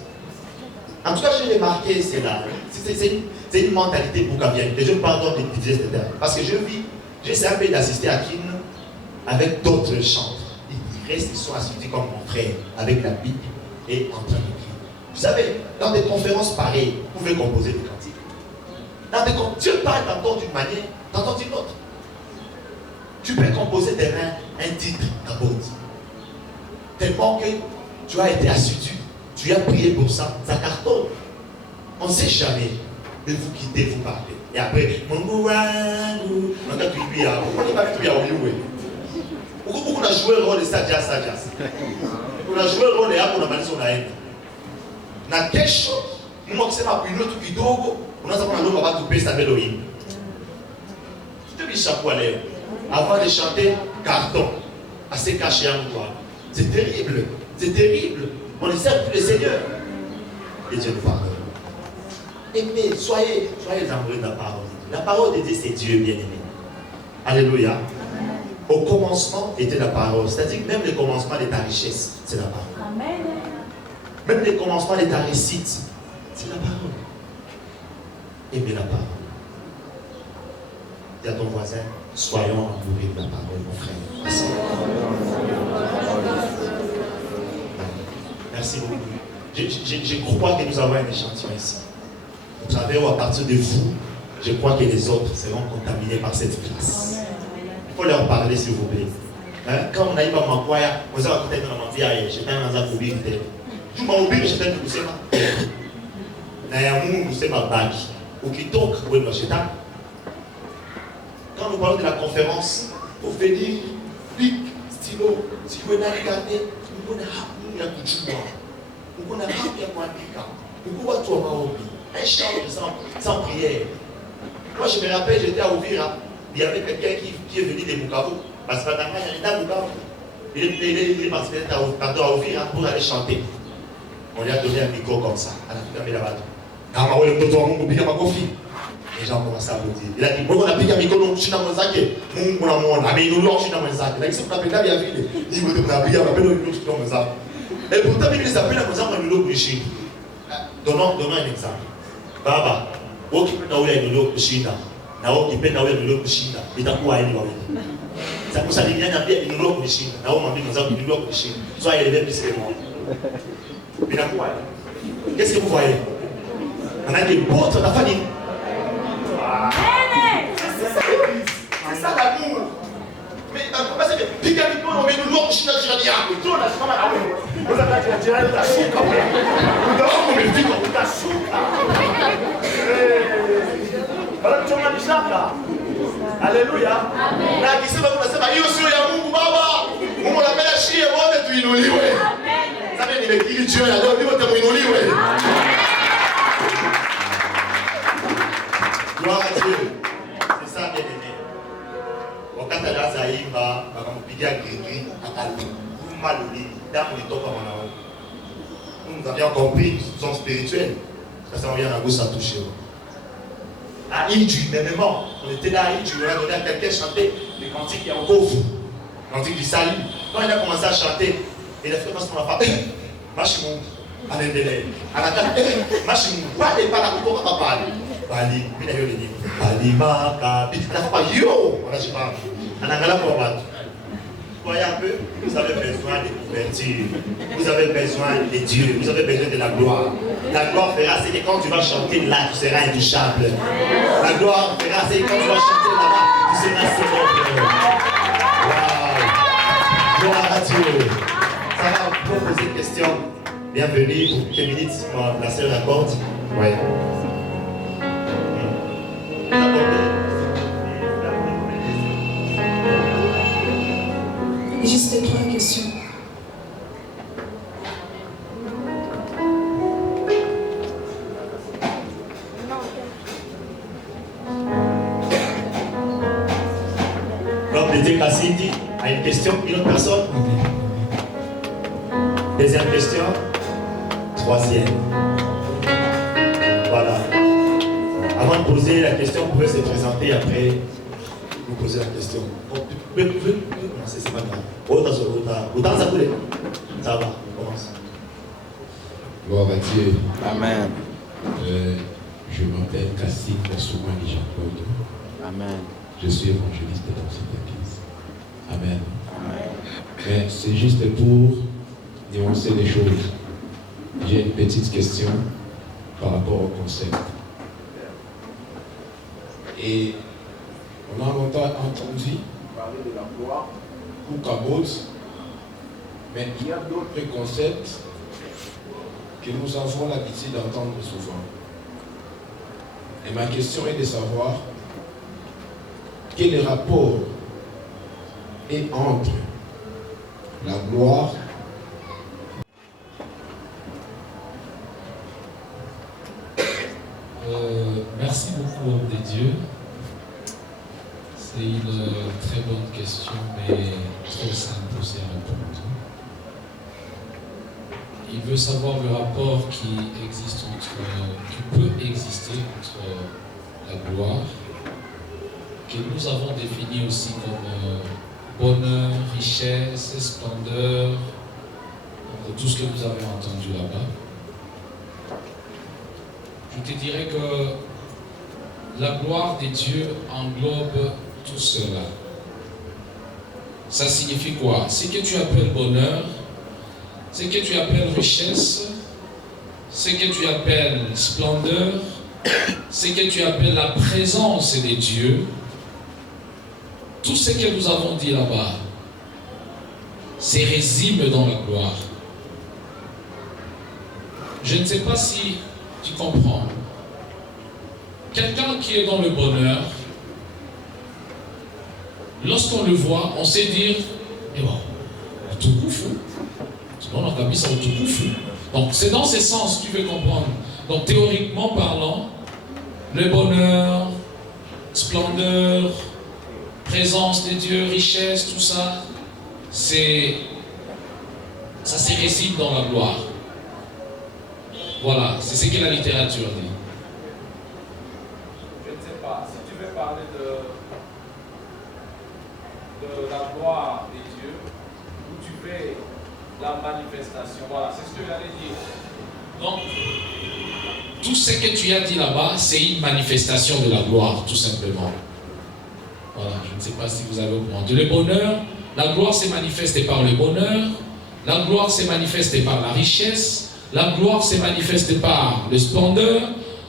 En tout cas, j'ai remarqué, c'est une mentalité boucavienne. Et je pardonne de diviser cette terme. Parce que j'essaie un peu d'assister à Kin avec d'autres chantres. Ils sont assis comme mon frère, avec la Bible et en train d'écrire. Vous savez, dans des conférences pareilles, vous pouvez composer des cantiques. Dieu parle tantôt d'une manière, tantôt d'une autre. Tu peux composer un titre d'abord. Tellement que tu as été assidu, tu as prié pour ça, ça cartonne. On ne sait jamais de vous quitter, vous parler. Et après, on a joué le rôle de Sajas. On a joué le rôle de Abonamani sur la haine. Na kesho, nous avons fait un peu de kidogo, on a fait un peu de hymne. Tu te dis chapeau à l'air. Avant de chanter, carton, assez caché en toi. C'est terrible, c'est terrible. On ne sert plus le Seigneur. Et Dieu nous pardonne. Aimez, soyez amoureux de la parole. La parole de Dieu, c'est Dieu bien-aimé. Alléluia. Au commencement était la parole. C'est-à-dire que même le commencement de ta richesse, c'est la parole. Amen. Même le commencement de ta réussite, c'est la parole. Aimez la parole. Dis à ton voisin, soyons amoureux de la parole, mon frère. Merci. Merci beaucoup. Je crois que nous avons un échantillon ici. Au travers ou à partir de vous, je crois que les autres seront contaminés par cette classe. Il faut leur parler, s'il vous plaît. Quand on a eu ma maquaya, on a peut-être dans ma vie, j'étais dans un hobby. Je m'oublie, j'étais dans le séma. C'est ma bague. Ou qui toque, oui, quand nous parlons de la conférence, pour venir, pic, stylo, si vous voulez regarder, nous avons un chant sans prière. Moi, je me rappelle, j'étais à Ouvira, il y avait quelqu'un qui est venu de Bukavu, parce que maintenant, il y a un Bukavu. Il est parti à Ouvira pour aller chanter. On lui a donné un micro comme ça, à la fin de la bateau. Les gens commencent à applaudir. Il a dit, bon, on a pris un micro, donc je suis dans mon sac, mon amour, mais nous l'on, je suis dans mon sac. Il a dit, c'est pour la bien vu. Il dit, on a pris un micro, je suis dans mon sac. Et pourtant, il s'appelle dans mon sac, on nous l'a. Donnons un exemple. Baba, où qui peut nous aller nous l'a, na qui peut nous aller nous l'a, il t'a quoi aller nous. Ça nous a dit bien à bien nous l'a, na où on dit nous avons nous l'a, soit élevé plus que moi. Il t'a quoi? Qu'est-ce que vous voyez? On a des potes dans la famille. C'est ça l'amour. Mais comment c'est que Picamico, on met nous l'autre, je suis dans le jardin. Tout le monde a ce moment-là. Vous avez la tirade de la soupe. Vous devez me dire que la soupe. Voilà que tu m'as dit ça. Alléluia. Na kisema tunasema hiyo sio ya Mungu Baba. Mungu anapenda shie wote tuinuliwe. Amen. Sasa nimekiri jio ya leo ndipo tumuinuliwe. Gloire à Dieu. C'est ça, bien aimé. Wakati anaanza imba, wakampigia gris akakuma loli, damu ilitoka mwanao. Nous avions compris qu'ils sont spirituels. Ça on vient à gauche à toucher. À Idju, même on était là à Idju, on a donné à quelqu'un chanter les cantiques qui est encore vous. Cantique du salut. Quand il a commencé à chanter, il a fait parce qu'on a fait Machimou, allez délai. À la table, Machimou, parlez pas la coupe, on va parler. Bali, mina yo ni Bali maka, la fois yo, on a pas. On a gala pour battre. Voyez un peu peu, vous avez besoin de couverture. Vous avez besoin de Dieu. Vous avez besoin de la gloire. La gloire fera, c'est que quand tu vas chanter là, tu seras intouchable. La gloire fera, c'est que quand tu vas chanter là-bas, tu seras célèbre. Wow. Gloire à Dieu. Ça va vous poser une question. Bienvenue pour quelques minutes. La sœur accorde. Oui. Juste 3 questions. L'homme de Dieu Cassidi a une question, une autre personne. Deuxième question. Troisième. Voilà. Avant de poser la question, vous pouvez se présenter après. Vous posez la question. Vous pouvez commencer, c'est pas grave. Autant ça coule. Ça va, on commence. Gloire à Dieu. Amen. Je m'appelle Cassine Soumani Jean-Claude. Amen. Je suis évangéliste dans cette église. Amen. Amen. Mais c'est juste pour nuancer les choses. J'ai une petite question par rapport au concept. Et on a longtemps entendu parler de la gloire ou Kabot, mais il y a d'autres concepts que nous avons l'habitude d'entendre souvent. Et ma question est de savoir quel rapport est entre la gloire Merci beaucoup, homme de Dieu. C'est une très bonne question, mais trop simple aussi à répondre. Il veut savoir le rapport qui peut exister entre la gloire, que nous avons défini aussi comme bonheur, richesse, splendeur, tout ce que vous avez entendu là-bas. Je te dirais que la gloire de Dieu englobe tout cela. Ça signifie quoi? Ce que tu appelles bonheur, ce que tu appelles richesse, ce que tu appelles splendeur, ce que tu appelles la présence de Dieu, tout ce que nous avons dit là-bas, se résume dans la gloire. Je ne sais pas si tu comprends. Quelqu'un qui est dans le bonheur, lorsqu'on le voit, on sait dire, eh bon, tout fou. Sinon, on a mis ça au tout fou. Donc, c'est dans ce sens que tu veux comprendre. Donc, théoriquement parlant, le bonheur, splendeur, présence de Dieu, richesse, tout ça, ça se récite dans la gloire. Voilà, c'est ce que la littérature dit. Je ne sais pas, si tu veux parler de la gloire de Dieu, ou tu veux la manifestation, voilà, c'est ce que j'allais dire. Donc, tout ce que tu as dit là-bas, c'est une manifestation de la gloire, tout simplement. Voilà, je ne sais pas si vous avez compris. Le bonheur, la gloire s'est manifestée par le bonheur, la gloire s'est manifestée par la richesse, la gloire s'est manifestée par le splendeur,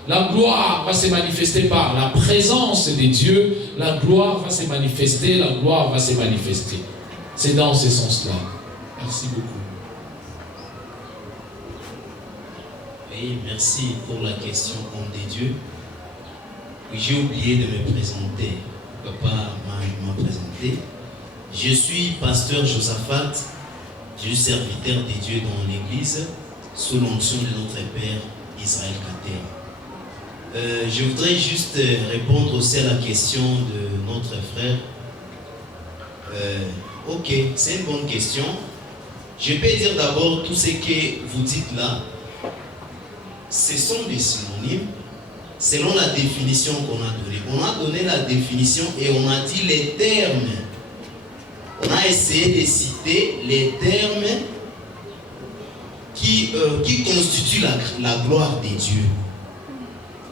la gloire va se manifester par la présence de Dieu, la gloire va se manifester, la gloire va se manifester. C'est dans ce sens-là. Merci beaucoup. Oui, merci pour la question, homme de Dieu. J'ai oublié de me présenter. Papa m'a présenté. Je suis pasteur Josaphat, je suis serviteur de Dieu dans l'église, sous l'onction de notre Père Israël Kater. Je voudrais juste répondre aussi à la question de notre frère. Ok, c'est une bonne question. Je peux dire d'abord tout ce que vous dites là. Ce sont des synonymes selon la définition qu'on a donnée. On a donné la définition et on a dit les termes. On a essayé de citer les termes qui constituent la gloire de Dieu.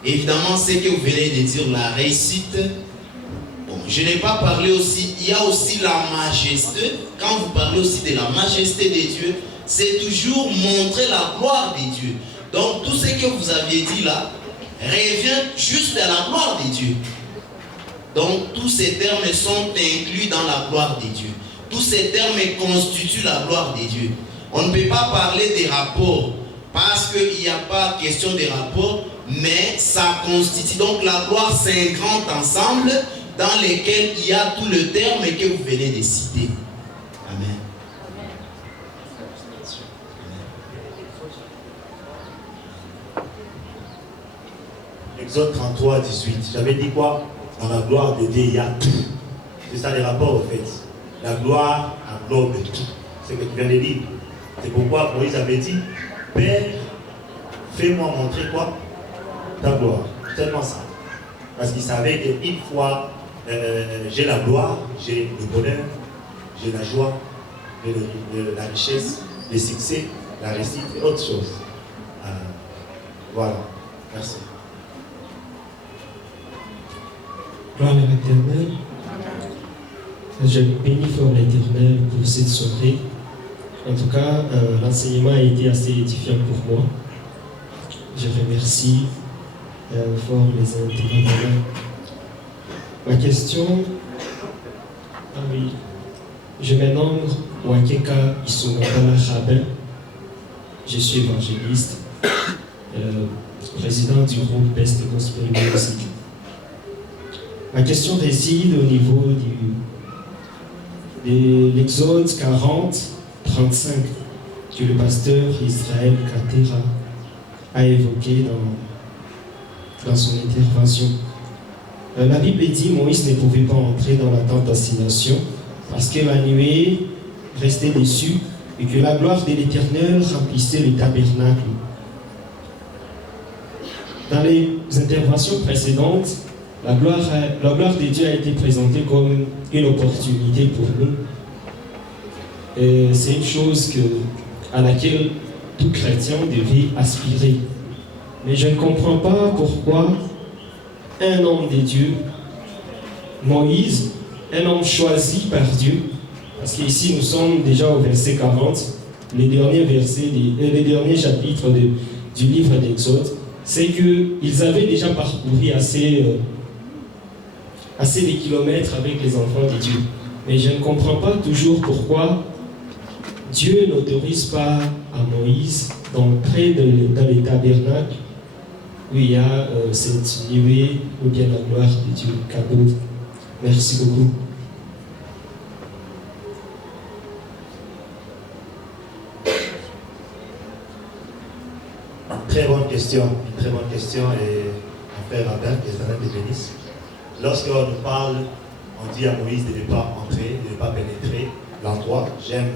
Évidemment, ce que vous venez de dire, la réussite, bon, je n'ai pas parlé aussi, il y a aussi la majesté. Quand vous parlez aussi de la majesté de Dieu, c'est toujours montrer la gloire de Dieu. Donc tout ce que vous aviez dit là revient juste à la gloire de Dieu. Donc tous ces termes sont inclus dans la gloire de Dieu. Tous ces termes constituent la gloire de Dieu. On ne peut pas parler des rapports parce qu'il n'y a pas question de rapport, mais ça constitue. Donc la gloire, c'est un grand ensemble dans lequel il y a tout le terme que vous venez de citer. Amen. Exode 33, 18. J'avais dit quoi? Dans la gloire de Dieu, il y a tout. C'est ça les rapports, en fait. La gloire englobe tout. C'est ce que tu viens de dire. C'est pourquoi Moïse avait dit, Père, fais-moi montrer quoi? Ta gloire. Tellement ça. Parce qu'il savait qu'une fois j'ai la gloire, j'ai le bonheur, j'ai la joie, j'ai la richesse, le succès, la réussite et autre chose. Voilà. Merci. Gloire à l'Éternel. Je bénis fort l'Éternel pour cette soirée. En tout cas, l'enseignement a été assez édifiant pour moi. Je remercie fort les intervenants. Ma question, oui, je me nomme Wakeka Isungabala Rabin. Je suis évangéliste, président du groupe Best Gospel Music. Ma question réside au niveau de l'Exode 40, 35 que le pasteur Israël Katera a évoqué dans son intervention. La Bible dit que Moïse ne pouvait pas entrer dans la tente d'assignation parce que la nuée restait dessus et que la gloire de l'Éternel remplissait le tabernacle. Dans les interventions précédentes, la gloire de Dieu a été présentée comme une opportunité pour nous. C'est une chose à laquelle tout chrétien devait aspirer. Mais je ne comprends pas pourquoi un homme de Dieu, Moïse, un homme choisi par Dieu, parce qu'ici nous sommes déjà au verset 40, les derniers chapitres du livre d'Exode, c'est qu'ils avaient déjà parcouru assez de kilomètres avec les enfants de Dieu. Mais je ne comprends pas toujours pourquoi Dieu n'autorise pas à Moïse d'entrer dans les tabernacles où il y a cette nuée ou bien la gloire de Dieu. Cadeau. Merci beaucoup. Très bonne question et mon frère Rabin, que Satan te bénisse. Lorsqu'on nous parle, on dit à Moïse de ne pas entrer, de ne pas pénétrer l'endroit. J'aime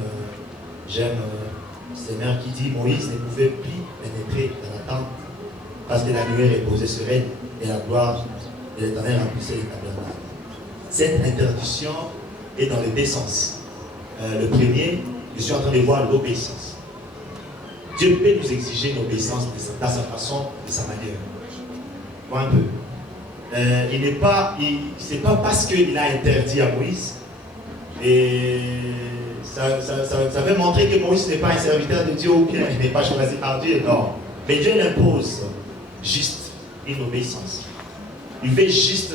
Seigneur qui dit Moïse ne pouvait plus pénétrer dans la tente parce que la nuée reposait sur elle et la gloire de l'Éternel remplissait les tabernacles. Cette interdiction est dans les deux sens. Le premier, je suis en train de voir l'obéissance. Dieu peut nous exiger une obéissance dans sa façon, de sa manière. Moi un peu. C'est pas parce qu'il a interdit à Moïse, et ça veut montrer que Moïse n'est pas un serviteur de Dieu ou bien il n'est pas choisi par Dieu, non. Mais Dieu l'impose juste une obéissance. Il veut juste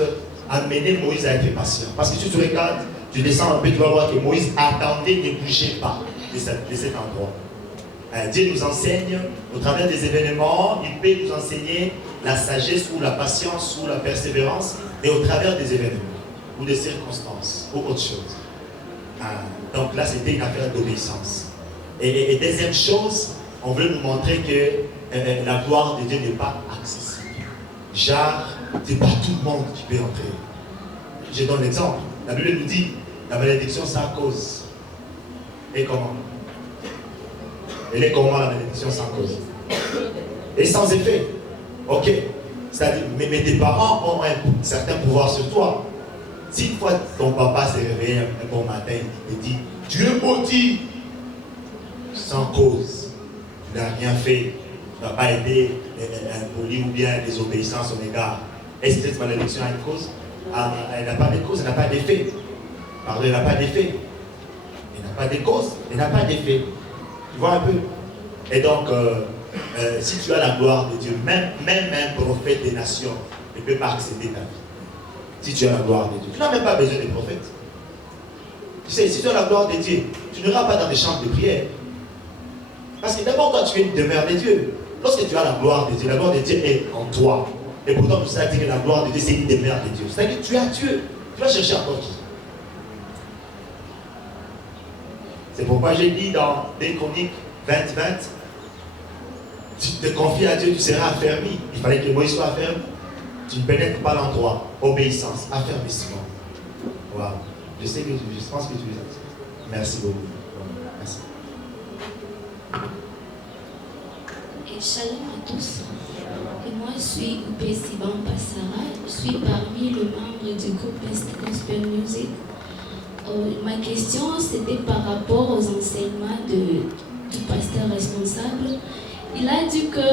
amener Moïse à être patient. Parce que si tu regardes, tu descends un peu, tu vas voir que Moïse attendait, ne bougeait pas de cet endroit. Dieu nous enseigne, au travers des événements, il peut nous enseigner la sagesse ou la patience ou la persévérance, et au travers des événements ou des circonstances ou autre chose. Donc là, c'était une affaire d'obéissance. Et deuxième chose, on veut nous montrer que la gloire de Dieu n'est pas accessible. Genre, c'est pas tout le monde qui peut entrer. Je donne l'exemple. La Bible nous dit, la malédiction, c'est à cause. Et comment? Elle est comment la malédiction sans cause? Et sans effet. Ok. C'est-à-dire, mais tes parents ont un certain pouvoir sur toi. Si une fois ton papa s'est réveillé un bon matin, il te dit, tu es maudit sans cause. Tu n'as rien fait. Tu n'as pas été impoli ou bien désobéissant à son égard. Est-ce que cette malédiction a une cause? elle n'a pas de cause, elle n'a pas d'effet. Pardon, elle n'a pas d'effet. Elle n'a pas de cause, elle n'a pas d'effet. Tu vois un peu? Et donc, si tu as la gloire de Dieu, même un prophète des nations ne peut pas accéder ta vie. Si tu as la gloire de Dieu, tu n'as même pas besoin des prophètes. Tu sais, si tu as la gloire de Dieu, tu n'iras pas dans des chambres de prière. Parce que d'abord, toi, tu es une demeure de Dieu. Lorsque tu as la gloire de Dieu, la gloire de Dieu est en toi. Et pourtant, tu sais que la gloire de Dieu, c'est une demeure de Dieu. C'est-à-dire que tu as Dieu. Tu vas chercher encore qui? C'est pourquoi j'ai dit dans 2 Chroniques 20, tu te confies à Dieu, tu seras affermi. Il fallait que Moïse soit affermi. Tu ne pénètres pas l'endroit. Obéissance, affermissement. Wow. Je sais que je pense que tu les as. Merci beaucoup. Merci. Et shalom à tous. Et moi, je suis Oupé Siban Passara. Je suis parmi les membres du groupe Gospel Music. Ma question, c'était par rapport aux enseignements du pasteur responsable. Il a dit que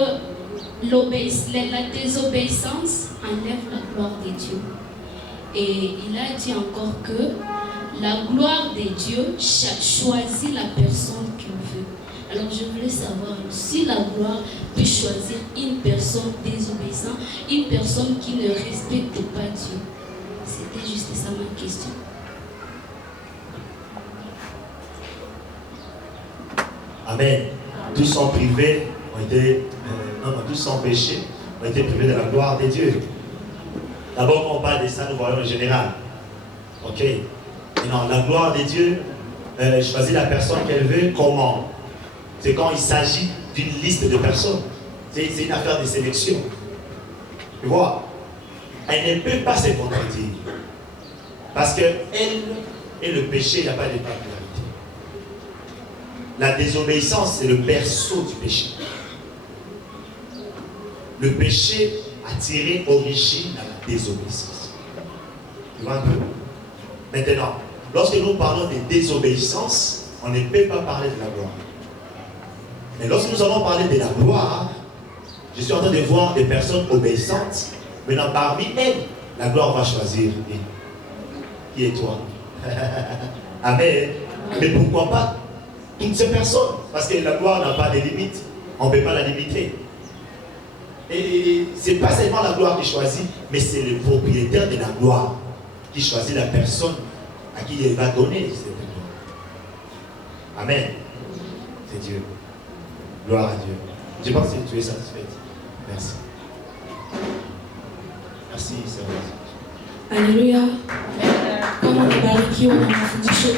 la désobéissance enlève la gloire de Dieu. Et il a dit encore que la gloire de Dieu choisit la personne qu'il veut. Alors je voulais savoir si la gloire peut choisir une personne désobéissante, une personne qui ne respecte pas Dieu. C'était juste ça ma question. Amen. Tous sont privés, tous sont péchés, ont été privés de la gloire de Dieu. D'abord, quand on parle de ça, nous voyons le général. Ok. Et non, la gloire de Dieu choisit la personne qu'elle veut. Comment? C'est quand il s'agit d'une liste de personnes. C'est une affaire de sélection. Tu vois? Elle ne peut pas se contredire. Parce que elle et le péché, il n'y a pas de particularité. La désobéissance, c'est le berceau du péché. Le péché a tiré origine à la désobéissance. Tu vois un peu? Maintenant, lorsque nous parlons de désobéissance, on ne peut pas parler de la gloire. Mais lorsque nous allons parler de la gloire, je suis en train de voir des personnes obéissantes. Maintenant, parmi elles, la gloire va choisir. Qui est toi? Amen. Mais pourquoi pas toutes ces personnes? Parce que la gloire n'a pas de limite. On ne peut pas la limiter. Et ce n'est pas seulement la gloire qui choisit, mais c'est le propriétaire de la gloire qui choisit la personne à qui il va donner cette gloire. Amen. C'est Dieu. Gloire à Dieu. Je pense que tu es satisfaite. Merci. Merci, Seigneur. Alléluia. Kama umebarikiwa na mafundisho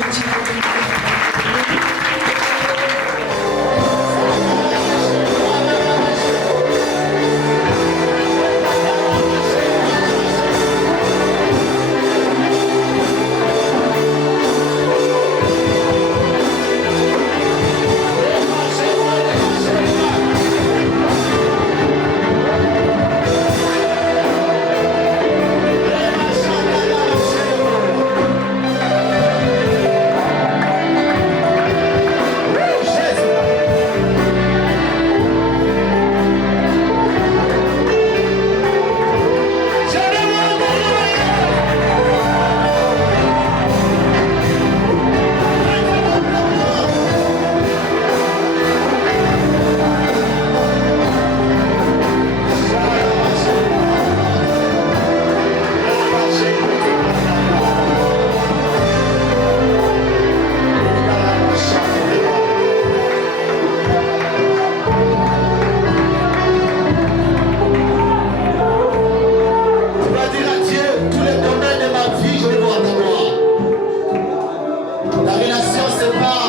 La relation, c'est pas